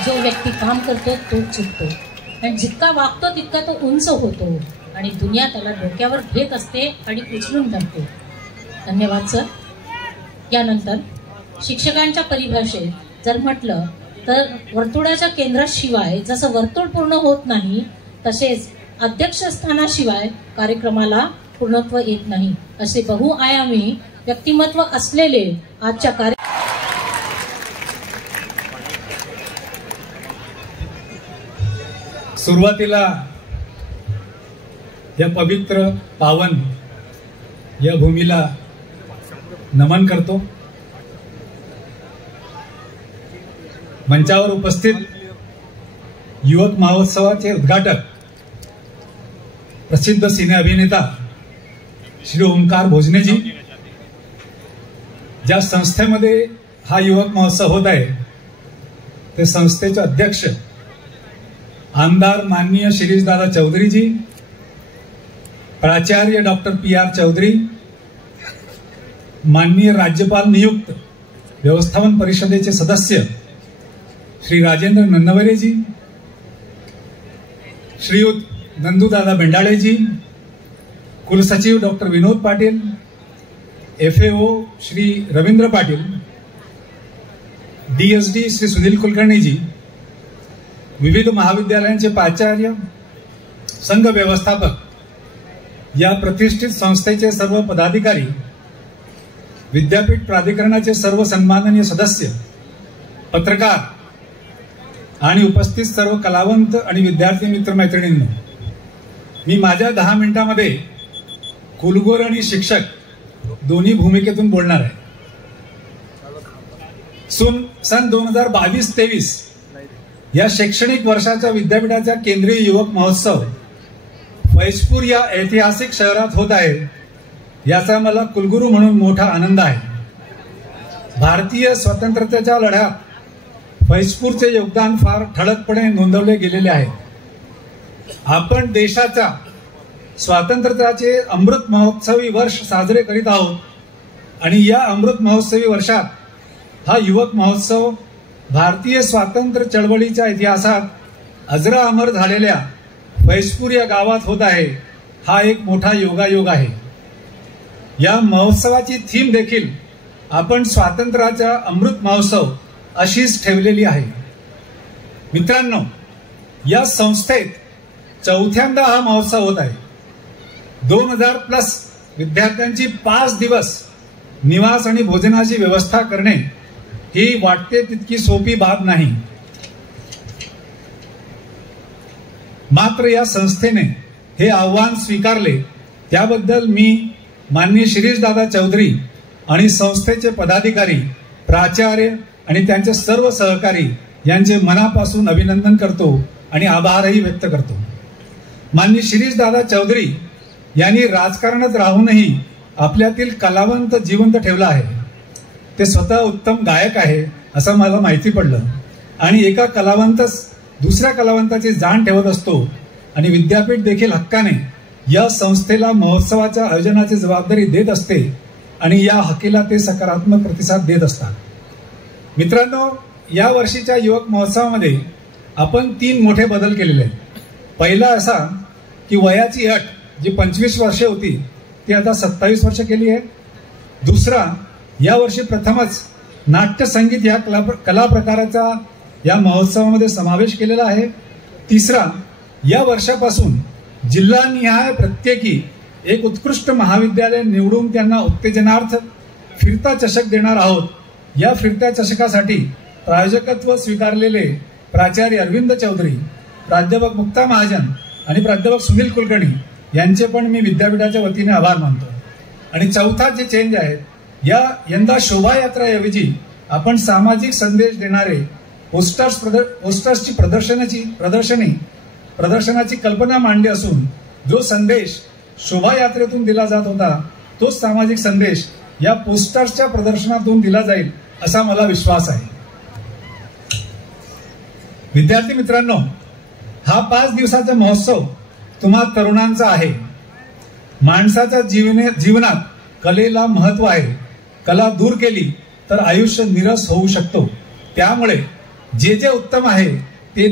जो व्यक्ती काम करतो तो चुकतो आणि जितका वागतो तितका तो उंच होतो आणि दुनिया त्याला डोक्यावर घेत असते आणि उचलून धरते. धन्यवाद सर. यानंतर शिक्षकांच्या परिभाषेत जर म्हटलं तर वर्तुळाच्या केंद्राशिवाय जसं वर्तुळ पूर्ण होत नाही, तसेच अध्यक्षस्थानाशिवाय कार्यक्रमाला पूर्णत्व येत नाही, असे बहुआयामी व्यक्तिमत्व असलेले आजच्या सुरुवातीला या पवित्र पावन या भूमीला नमन करतो. मंचावर उपस्थित युवक महोत्सवाचे उद्घाटक प्रसिद्ध सिने अभिनेता श्री ओंकार भोजनेजी, ज्या संस्थेमध्ये हा युवक महोत्सव होत आहे ते संस्थेचे अध्यक्ष आमदार माननीय शिरीषदादा चौधरीजी, प्राचार्य डॉक्टर PR चौधरी, माननीय राज्यपाल नियुक्त व्यवस्थापन परिषदेचे सदस्य श्री राजेंद्र नन्नवरेजी, श्रीयुत नंदूदादा बेंडाळेजी, कुलसचिव doctor Vinod Patil, FAO Shri Ravindra Patil, DSD Shri Sunil कुलकर्णीजी, विविध महाविद्यालयांचे प्राचार्य, संघ व्यवस्थापक, या प्रतिष्ठित संस्थेचे सर्व पदाधिकारी, विद्यापीठ प्राधिकरणाचे सर्व सन्माननीय सदस्य, पत्रकार आणि उपस्थित सर्व कलावंत आणि विद्यार्थी मित्रमैत्रिणींनो, मी माझ्या 10 मिनिटांमध्ये कुलगुरू आणि शिक्षक दोन्ही भूमिकेतून बोलणार आहे. सन 2022-23 या शैक्षणिक वर्षाच्या विद्यापीठाचा केंद्रीय युवक महोत्सव फैजपूर या ऐतिहासिक शहरात होत आहे, याचा मला कुलगुरू म्हणून मोठा आनंद आहे. भारतीय स्वातंत्र्याच्या लढ्यात फैजपूरचे योगदान फार ठळकपणे नोंदवले गेलेले आहे. आपण देशाच्या स्वातंत्र्याचे अमृत महोत्सवी वर्ष साजरे करीत आहोत आणि या अमृत महोत्सवी वर्षात हा युवक महोत्सव भारतीय स्वातंत्र्य चळवळीच्या इतिहासात अजरा अमर झालेल्या फैजपूर या गावात होत आहे. हा एक मोठा योगायोग आहे. या महोत्सवाची थीम देखील आपण स्वातंत्र्याचा अमृत महोत्सव अशीच ठेवलेली आहे. मित्रांनो, या संस्थेत 4थ्यांदा हा महोत्सव होत आहे. 2000+ विद्यार्थ्यांची 5 दिवस निवास आणि भोजनाची व्यवस्था करणे ही वाटते तितकी सोपी बाब नाही. मात्र या संस्थेने हे आव्हान स्वीकारले, त्याबद्दल मी माननीय शिरीषदादा चौधरी आणि संस्थेचे पदाधिकारी, प्राचार्य आणि त्यांचे सर्व सहकारी यांचे मनापासून अभिनंदन करतो आणि आभारही व्यक्त करतो. माननीय शिरीषदादा चौधरी यांनी राजकारणात राहूनही आपल्यातील कलावंत जिवंत ठेवला आहे. ते स्वतः उत्तम गायक आहे असं मला माहिती पडलं. आणि एका कलावंतच दुसऱ्या कलावंताची जाण ठेवत असतो आणि विद्यापीठ देखील हक्काने या संस्थेला महोत्सवाच्या आयोजनाची जबाबदारी देत असते आणि या हकीला ते सकारात्मक प्रतिसाद देत असतात. मित्रांनो, या वर्षीच्या युवक महोत्सवामध्ये आपण 3 मोठे बदल केलेले आहेत. पहिला असा की वयाची अट जी 25 वर्षे होती ती आता 27 वर्ष केली आहे. दुसरा, यावर्षी प्रथमच नाट्य संगीत या कला प्रकाराचा या महोत्सवामध्ये समावेश केलेला आहे. तिसरा, या वर्षापासून जिल्हानिहाय प्रत्येकी एक उत्कृष्ट महाविद्यालय निवडून त्यांना उत्तेजनार्थ फिरता चषक देणार आहोत. या फिरत्या चषकासाठी प्रायोजकत्व स्वीकारलेले प्राचार्य अरविंद चौधरी, प्राध्यापक मुक्ता महाजन आणि प्राध्यापक सुनील कुलकर्णी यांचे पण मी विद्यापीठाच्या वतीने आभार मानतो. आणि चौथा जे चेंज आहे, यंदा शोभायात्राऐवजी आपण सामाजिक संदेश देणारे पोस्टर्सची प्रदर्शनाची कल्पना मांडली असून जो संदेश शोभायात्रेतून दिला जात होता तोच सामाजिक संदेश या पोस्टर्सच्या प्रदर्शनातून दिला जाईल असा मला विश्वास आहे. विद्यार्थी मित्रांनो, हा 5 दिवसाचा महोत्सव तुम्हा तरुणांचा आहे. माणसाच्या जीवनात कलेला महत्व आहे. कला दूर केली तर आयुष्य निरस होऊ शकतो. त्यामुळे जे जे उत्तम आहे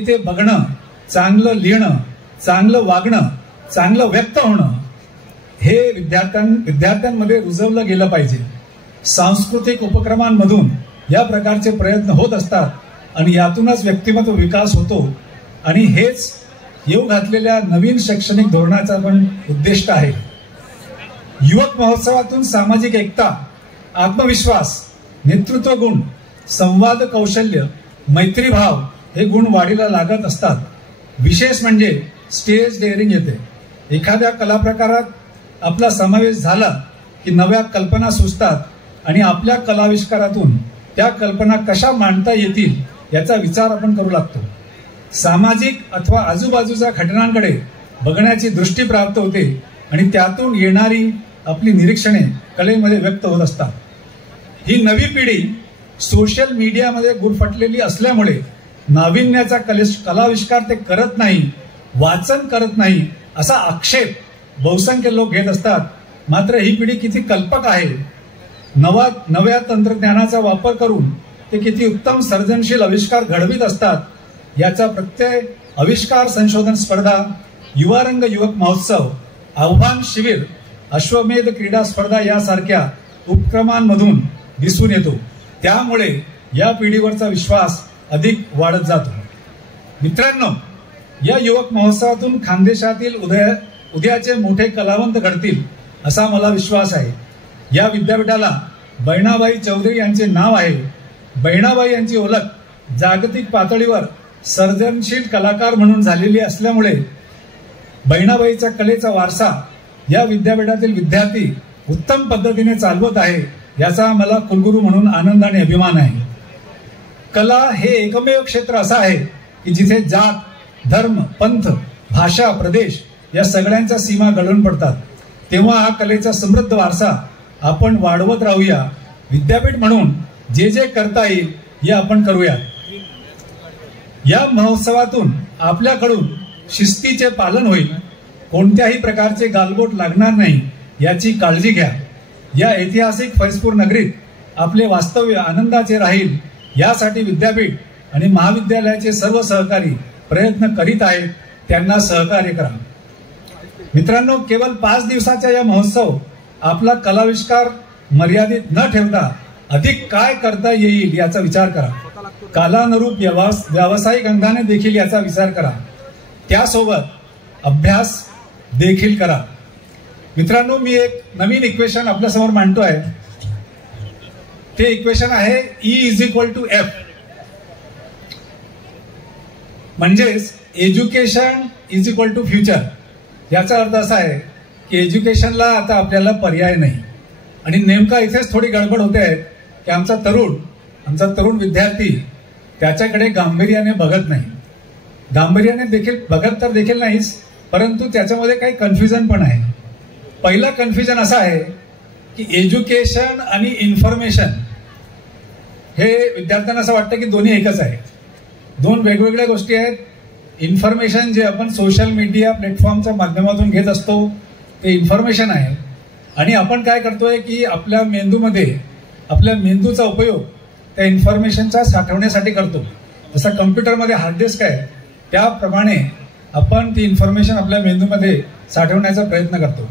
ते बघणं, चांगलं लिहिणं, चांगलं वागणं, चांगलं व्यक्त होणं हे विद्यार्थ्यांमध्ये रुजवलं गेलं पाहिजे. सांस्कृतिक उपक्रमांमधून या प्रकारचे प्रयत्न होत असतात आणि यातूनच व्यक्तिमत्व विकास होतो. आणि हेच येऊ घातलेल्या नवीन शैक्षणिक धोरणाचा पण उद्दिष्ट आहे. युवक महोत्सवातून सामाजिक एकता, आत्मविश्वास, नेतृत्व गुण, संवाद कौशल्य, मैत्रीभाव हे गुण वाढीला लागत असतात. विशेष म्हणजे स्टेज डेअरिंग येते. एखाद्या कला प्रकारात आपला समावेश झाला की नव्या कल्पना सुचतात आणि आपल्या कलाविष्कारातून त्या कल्पना कशा मांडता येतील याचा विचार आपण करू लागतो. सामाजिक अथवा आजूबाजूच्या घटनांकडे बघण्याची दृष्टी प्राप्त होते आणि त्यातून येणारी आपली निरीक्षणे कलेमध्ये व्यक्त होत असतात. ही नवी पिढी सोशल मीडियामध्ये गुरफटलेली असल्यामुळे नाविन्याचा कलाविष्कार ते करत नाही, वाचन करत नाही असा आक्षेप बहुसंख्य लोक घेत असतात. मात्र ही पिढी किती कल्पक आहे, नव्या तंत्रज्ञानाचा वापर करून ते किती उत्तम सर्जनशील आविष्कार घडवीत असतात याचा प्रत्यय आविष्कार संशोधन स्पर्धा, युवारंग युवक महोत्सव, आव्हान शिबिर, अश्वमेध क्रीडा स्पर्धा यासारख्या उपक्रमांमधून दिसून येतो. त्यामुळे या पिढीवरचा विश्वास अधिक वाढत जातो. मित्रांनो, या युवक महोत्सवातून खानदेशातील उद्याचे मोठे कलावंत घडतील असा मला विश्वास आहे. या विद्यापीठाला बहिणाबाई चौधरी यांचे नाव आहे. बहिणाबाई यांची ओळख जागतिक पातळीवर सर्जनशील कलाकार म्हणून झालेली असल्यामुळे बहिणाबाईचा कलेचा वारसा या विद्यापीठातील विद्यार्थी उत्तम पद्धतीने चालवत आहे याचा मला कुलगुरू म्हणून आनंद आणि अभिमान आहे. कला हे एकमेव क्षेत्र असं आहे की जिथे जात, धर्म, पंथ, भाषा, प्रदेश या सगळ्यांच्या सीमा गळून पडतात. तेव्हा हा कलेचा समृद्ध वारसा आपण वाढवत राहूया. विद्यापीठ म्हणून जे जे करता येईल हे आपण करूया. या महोत्सवातून आपल्याकडून शिस्तीचे पालन होईल. कोणत्याही प्रकारचे गालबोट लागणार नाही याची काळजी घ्या. या ऐतिहासिक फैजपूर नगरीत आपले वास्तव्य आनंदाचे राहील यासाठी विद्यापीठ आणि महाविद्यालयाचे सर्व सहकारी प्रयत्न करीत आहेत. त्यांना सहकार्य करा. मित्रांनो, केवळ 5 दिवसाचा या महोत्सव आपला कलाविष्कार मर्यादित न ठेवता अधिक काय करता येईल याचा विचार करा. कालानुरूप व्यावसायिक अंगाने देखील याचा विचार करा. त्यासोबत अभ्यास देखील करा. मित्रांनो, मी एक नवीन इक्वेशन आपल्यासमोर मांडतोय. ते इक्वेशन आहे E=F. म्हणजेच एज्युकेशन = फ्युचर. याचा अर्थ असा आहे की एज्युकेशनला आता आपल्याला पर्याय नाही. आणि नेमका इथेच थोडी गडबड होते आहे की आमचा तरुण विद्यार्थी त्याच्याकडे गांभीर्याने बघत नाही. गांभीर्याने देखील बघत तर देखील नाहीच, परंतु त्याच्यामध्ये काही कन्फ्युजन पण आहे. पहिला कन्फ्युजन असा आहे की एज्युकेशन आणि इन्फॉर्मेशन हे विद्यार्थ्यांना असं वाटतं की दोन्ही एकच आहे. दोन वेगवेगळ्या गोष्टी आहेत. इन्फॉर्मेशन जे आपण सोशल मीडिया प्लॅटफॉर्मच्या माध्यमातून घेत असतो ते इन्फॉर्मेशन आहे, आणि आपण काय करतोय की आपल्या मेंदूचा उपयोग त्या इन्फॉर्मेशनचा साठवण्यासाठी करतो. जसा कम्प्युटरमध्ये हार्ड डिस्क आहे त्याप्रमाणे आपण ती इन्फॉर्मेशन आपल्या मेंदूमध्ये साठवण्याचा प्रयत्न करतो.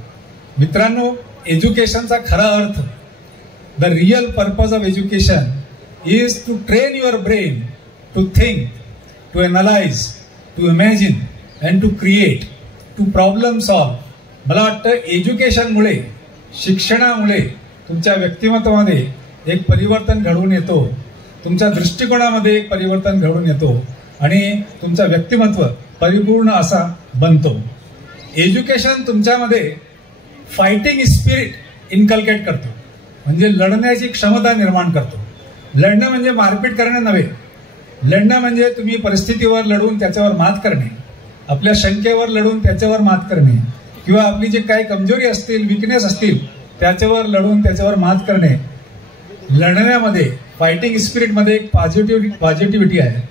मित्रांनो, एज्युकेशनचा खरा अर्थ, the real purpose of education is to train your brain to think, to analyse, to imagine and to create, to problem solve. मला वाटतं एज्युकेशनमुळे, शिक्षणामुळे तुमच्या व्यक्तिमत्वामध्ये एक परिवर्तन घडवून येतो, तुमच्या दृष्टिकोनामध्ये एक परिवर्तन घडून येतो आणि तुमचं व्यक्तिमत्व परिपूर्ण असा बनतो. एज्युकेशन तुमच्यामध्ये फायटिंग स्पिरिट इनकल्केट करतो, म्हणजे लढण्याची क्षमता निर्माण करतो. लढणं म्हणजे मारपीट करणे नव्हे. लढणं म्हणजे तुम्ही परिस्थितीवर लढून त्याच्यावर मात करणे, आपल्या शंकेवर लढून त्याच्यावर मात करणे, किंवा आपली जे काही कमजोरी असतील, विकनेस असतील त्याच्यावर लढून त्याच्यावर मात करणे. लढण्यामध्ये, फायटिंग स्पिरिटमध्ये एक पॉझिटिव्हिटी आहे.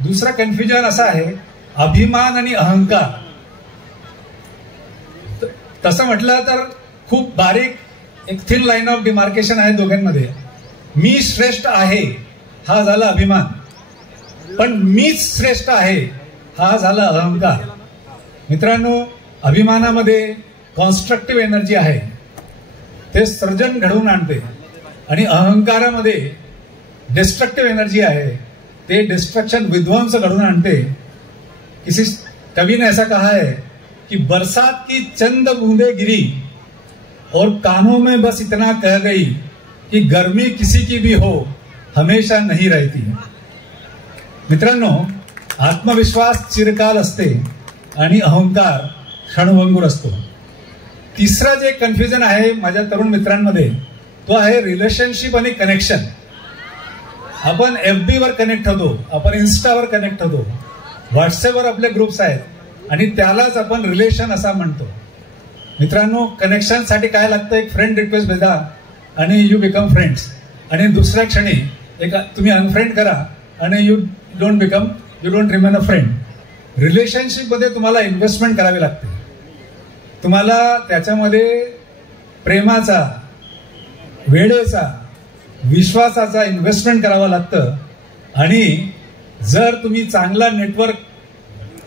दुसरा कन्फ्युजन असा आहे अभिमान आणि अहंकार. तसं म्हटलं तर खूप बारीक एक थिन लाईन ऑफ डिमार्केशन आहे दोघांमध्ये. मी श्रेष्ठ आहे हा झाला अभिमान, पण मीच श्रेष्ठ आहे हा झाला अहंकार. मित्रांनो, अभिमानामध्ये कॉन्स्ट्रक्टिव्ह एनर्जी आहे, ते सर्जन घडवून आणते, आणि अहंकारामध्ये डिस्ट्रक्टिव्ह एनर्जी आहे, ते डिस्ट्रक्शन, विध्वंस घडवून आणते. किसी कवि ने ऐसा कहा है कि बरसात की चंद बूंदे गिरी और कानों में बस इतना कह गई कि गर्मी किसी की भी हो हमेशा नहीं रहती. मित्रांनो, आत्मविश्वास चिरकाल असते आणि अहंकार क्षणभंगूर असतो. तिसरा जे कन्फ्युजन आहे माझ्या तरुण मित्रांमध्ये तो आहे रिलेशनशिप आणि कनेक्शन. आपण FB वर कनेक्ट होतो, आपण इन्स्टावर कनेक्ट होतो, व्हॉट्सअपवर आपले ग्रुप्स आहेत आणि त्यालाच आपण रिलेशन असा म्हणतो. मित्रांनो, कनेक्शनसाठी काय लागतं? एक फ्रेंड रिक्वेस्ट भेटा आणि यू बिकम फ्रेंड्स, आणि दुसऱ्या क्षणी एक तुम्ही अनफ्रेंड करा आणि you don't remain a friend. रिलेशनशिपमध्ये तुम्हाला इन्व्हेस्टमेंट करावी लागते. तुम्हाला त्याच्यामध्ये प्रेमाचा, वेळेचा, विश्वासाचा इन्व्हेस्टमेंट करावं लागतं. आणि जर तुम्ही चांगला नेटवर्क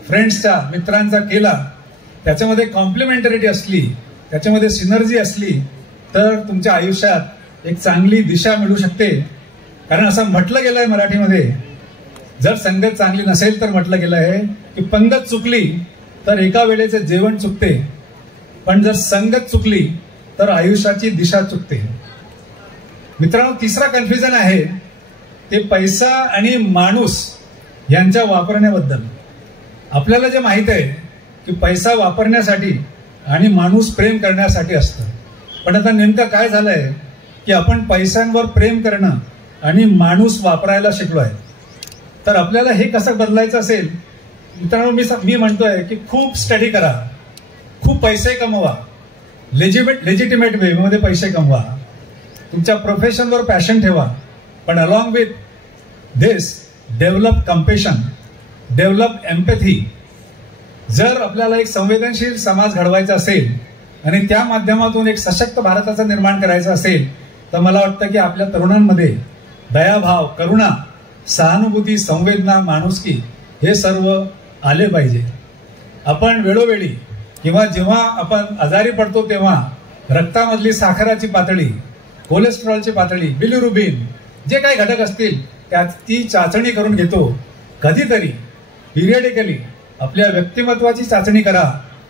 फ्रेंड्सचा, मित्रांचा केला, त्याच्यामध्ये कॉम्प्लिमेंटरिटी असली, त्याच्यामध्ये सिनर्जी असली, तर तुमच्या आयुष्यात एक चांगली दिशा मिळू शकते. कारण असं म्हटलं गेलं आहे मराठीमध्ये, जर संगत चांगली नसेल तर म्हटलं गेलं आहे की पंगत चुकली तर एका वेळेचे जेवण चुकते, पण जर संगत चुकली तर आयुष्याची दिशा चुकते. मित्रांनो, तिसरा कन्फ्युजन आहे ते पैसा आणि माणूस यांच्या वापरण्याबद्दल. आपल्याला जे माहित आहे की पैसा वापरण्यासाठी आणि माणूस प्रेम करण्यासाठी असतं, पण आता नेमकं काय झालंय की आपण पैशांवर प्रेम करणं आणि माणूस वापरायला शिकलो आहे. तर आपल्याला हे कसं बदलायचं असेल, मित्रांनो, मी म्हणतोय की खूप स्टडी करा, खूप पैसे कमवा, लेजिटिमेट वे मध्ये पैसे कमवा, तुमच्या प्रोफेशनवर पॅशन ठेवा, पण along with this develop compassion, develop empathy. जर आपल्याला एक संवेदनशील समाज घडवायचा असेल आणि त्या माध्यमातून एक सशक्त भारताचं निर्माण करायचं असेल, तर मला वाटतं की आपल्या तरुणांमध्ये दयाभाव, करुणा, सहानुभूती, संवेदना, माणुसकी हे सर्व आले पाहिजे. आपण वेळोवेळी किंवा जेव्हा आपण आजारी पडतो तेव्हा रक्तामधली साखराची पातळी, कोलेस्ट्रॉलची पातळी, बिलिरुबिन जे काही घटक असतील ती चाचणी करून घेतो. कधीतरी पिरियडिकली आपल्या व्यक्तिमत्वाची चाचणी करा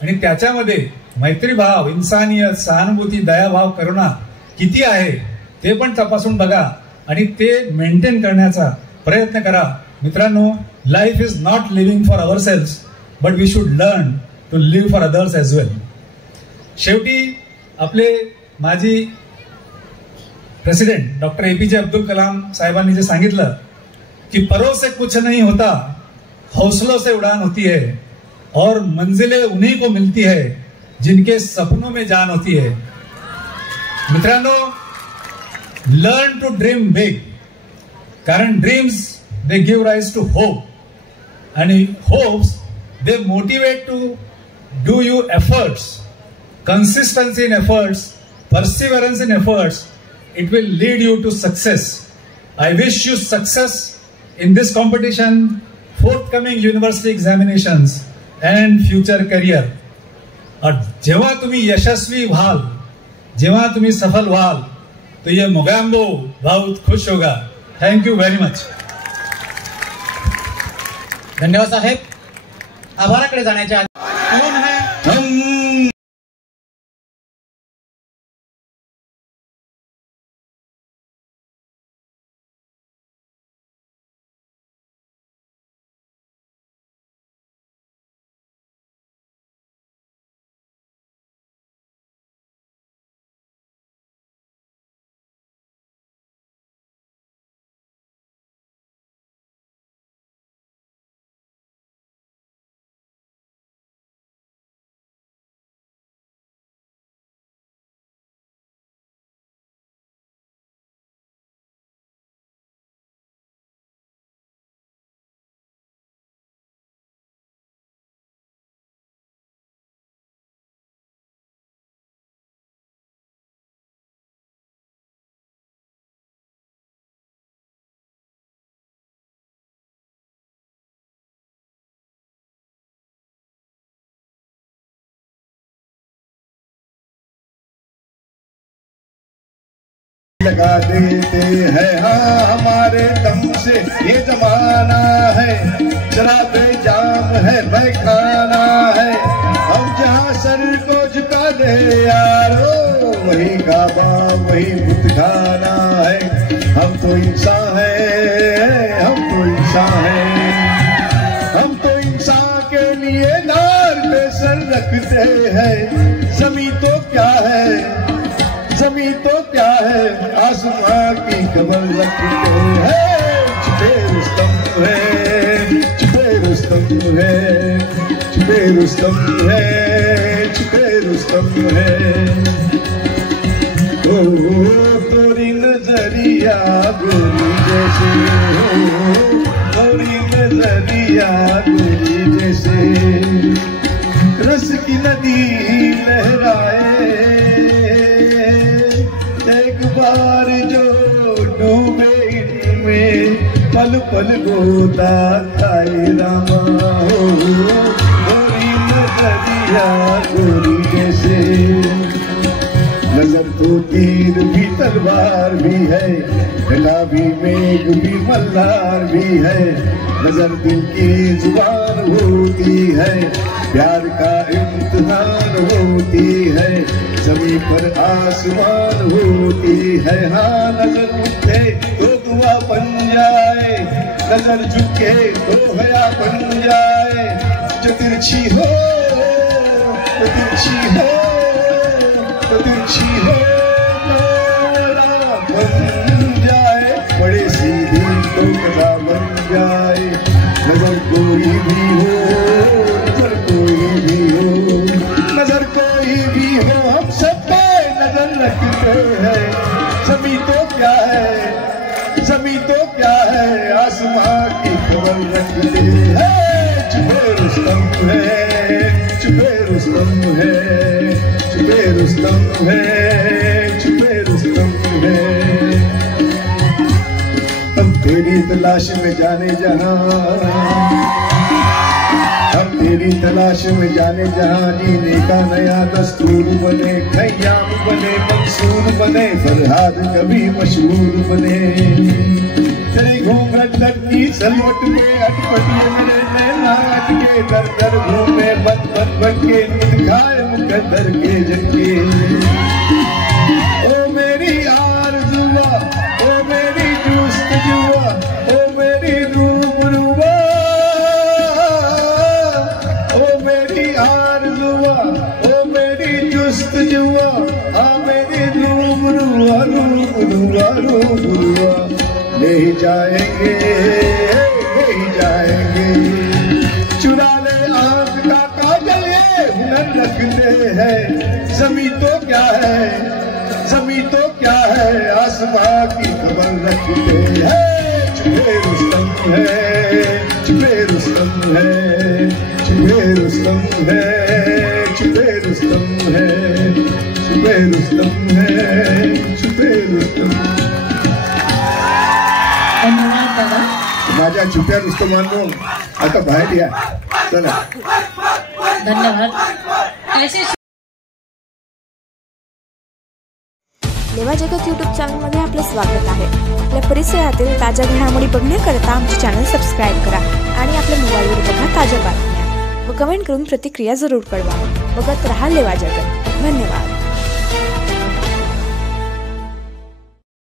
आणि त्याच्यामध्ये मैत्रीभाव, इन्सानियत, सहानुभूती, दयाभाव, करुणा किती आहे ते पण तपासून बघा आणि ते मेंटेन करण्याचा प्रयत्न करा. मित्रांनो, life is not living for our selves but we should learn to live for others as well. शेवटी आपले माजी president doctor APJ Abdul Kalam साहेबांनी जे सांगितलं की परों से कुछ नहीं होता, हौसलों से उड़ान होती है और मंजिलें उन्हीं को मिलती है जिनके सपनों में जान होती है. मित्रांनो, लर्न टू ड्रीम बिग, कारण dreams they give rise to hope, आणि hopes they motivate to do you efforts. Consistency in efforts, perseverance in efforts, it will lead you to success. I wish you success in this competition, forthcoming university examinations and future career. और जेव्हा तुम्ही यशस्वी व्हाल, जेव्हा तुम्ही सफल व्हाल, तो ये मोगैम्बो बहुत खुश होगा. Thank you very much. धन्यवाद साहेब. आभाराकडे जाण्याच्या कोण है लगा देते हैं हाँ हमारे दम से ये जमाना है, शराबे जाम है बहकाना है, हम जहाँ सर को झुका दे यारो वही काबा वही बुतखाना है. हम तो इंसान है, हम तो इंसान है, हम तो इंसान के लिए नार पे सर रखते हैं. जमी तो क्या है, जमी तो क्या है, आसमां की खबर रखते हैं. छुपे रुस्तम है, छुपे रुस्तम है, छुपे रुस्तम है, छुपे रुस्तम है. ओ तोरी नजरिया गोरी जैसे, तोरी नजरिया गोरी जैसे, रस की नदी लहराए एक बार जो डूबे इनमें, पल पल गोता खाए रामा. गोरी नजरिया गोरी जैसे, नजर तो तीर भी तलवार भी है, गला भी मेघ भी मल्हार भी है. नजर दिल की जुबान होती है, प्यार का इम्तिहान होती है, जमीन पर आसमान होती है. हाँ नजर उठे तो दुआ बन जाए, नजर झुके तो हया बन जाए. जो तिरछी हो तो तिरछी हो तो तिरछी हो बन जाए, बड़े सीधी तो कदा बन जाए. नजर कोई भी हो, नजर कोई भी हो, नजर कोई भी हो, हम सब पे नजर रखते हैं. जमी तो क्या है, जमी तो क्या है, आसमां की खबर रखते हैं. छुपे रुस्तम है, छुपे रुस्तम है, छुपे रुस्तम है, छुपे रुस्तम है. हम तेरी तलाश में जाने जहां, हम तेरी तलाश में जाने जहां, जीने का नया दस्तूर बने, खयाम बने, मंसूर बने, फरहाद कभी मशहूर बने. तेरी घूंघट लटकी सलवट में अटपटी मेरे नैना अटके, दर दर घूमे बन बन बन के, खाए मुकद्दर के झटके. ओ मेरी आरज़ुआ, ओ मेरी जुस्तजुआ, ओ मेरी रूबरुआ, ओ मेरी आरज़ुआ, ओ मेरी जुस्तजुआ, आ मेरी रूबरुआ रूबरुआ रूबरुआ. ले जाएंगे, ले जाएंगे, चुरा ले आँख का काजल, ये हुनर रखते हैं. जमी तो क्या है, जमी तो क्या है, आसमां छुपे रुस्तम है, छुपे रुस्तम है, छुपे रुस्तम है, छुपे रुस्तम है, छुपे रुस्तम है, छुपे रुस्तम। धन्यवाद दादा. माझ्या छुप्या रुस्तमांनो आता बाहेर या, चला. धन्यवाद. ऐसे लेवा जगत यूट्यूब चॅनलमध्ये आपलं स्वागत आहे. आपल्या परिसरातील ताज्या घडामोडी बघण्याकरता आमचे चॅनल सबस्क्राईब करा आणि आपल्या मोबाईलवर बघा ताज्या बातम्या व कमेंट करून प्रतिक्रिया जरूर कळवा. बघत रहा लेवा जगत. धन्यवाद.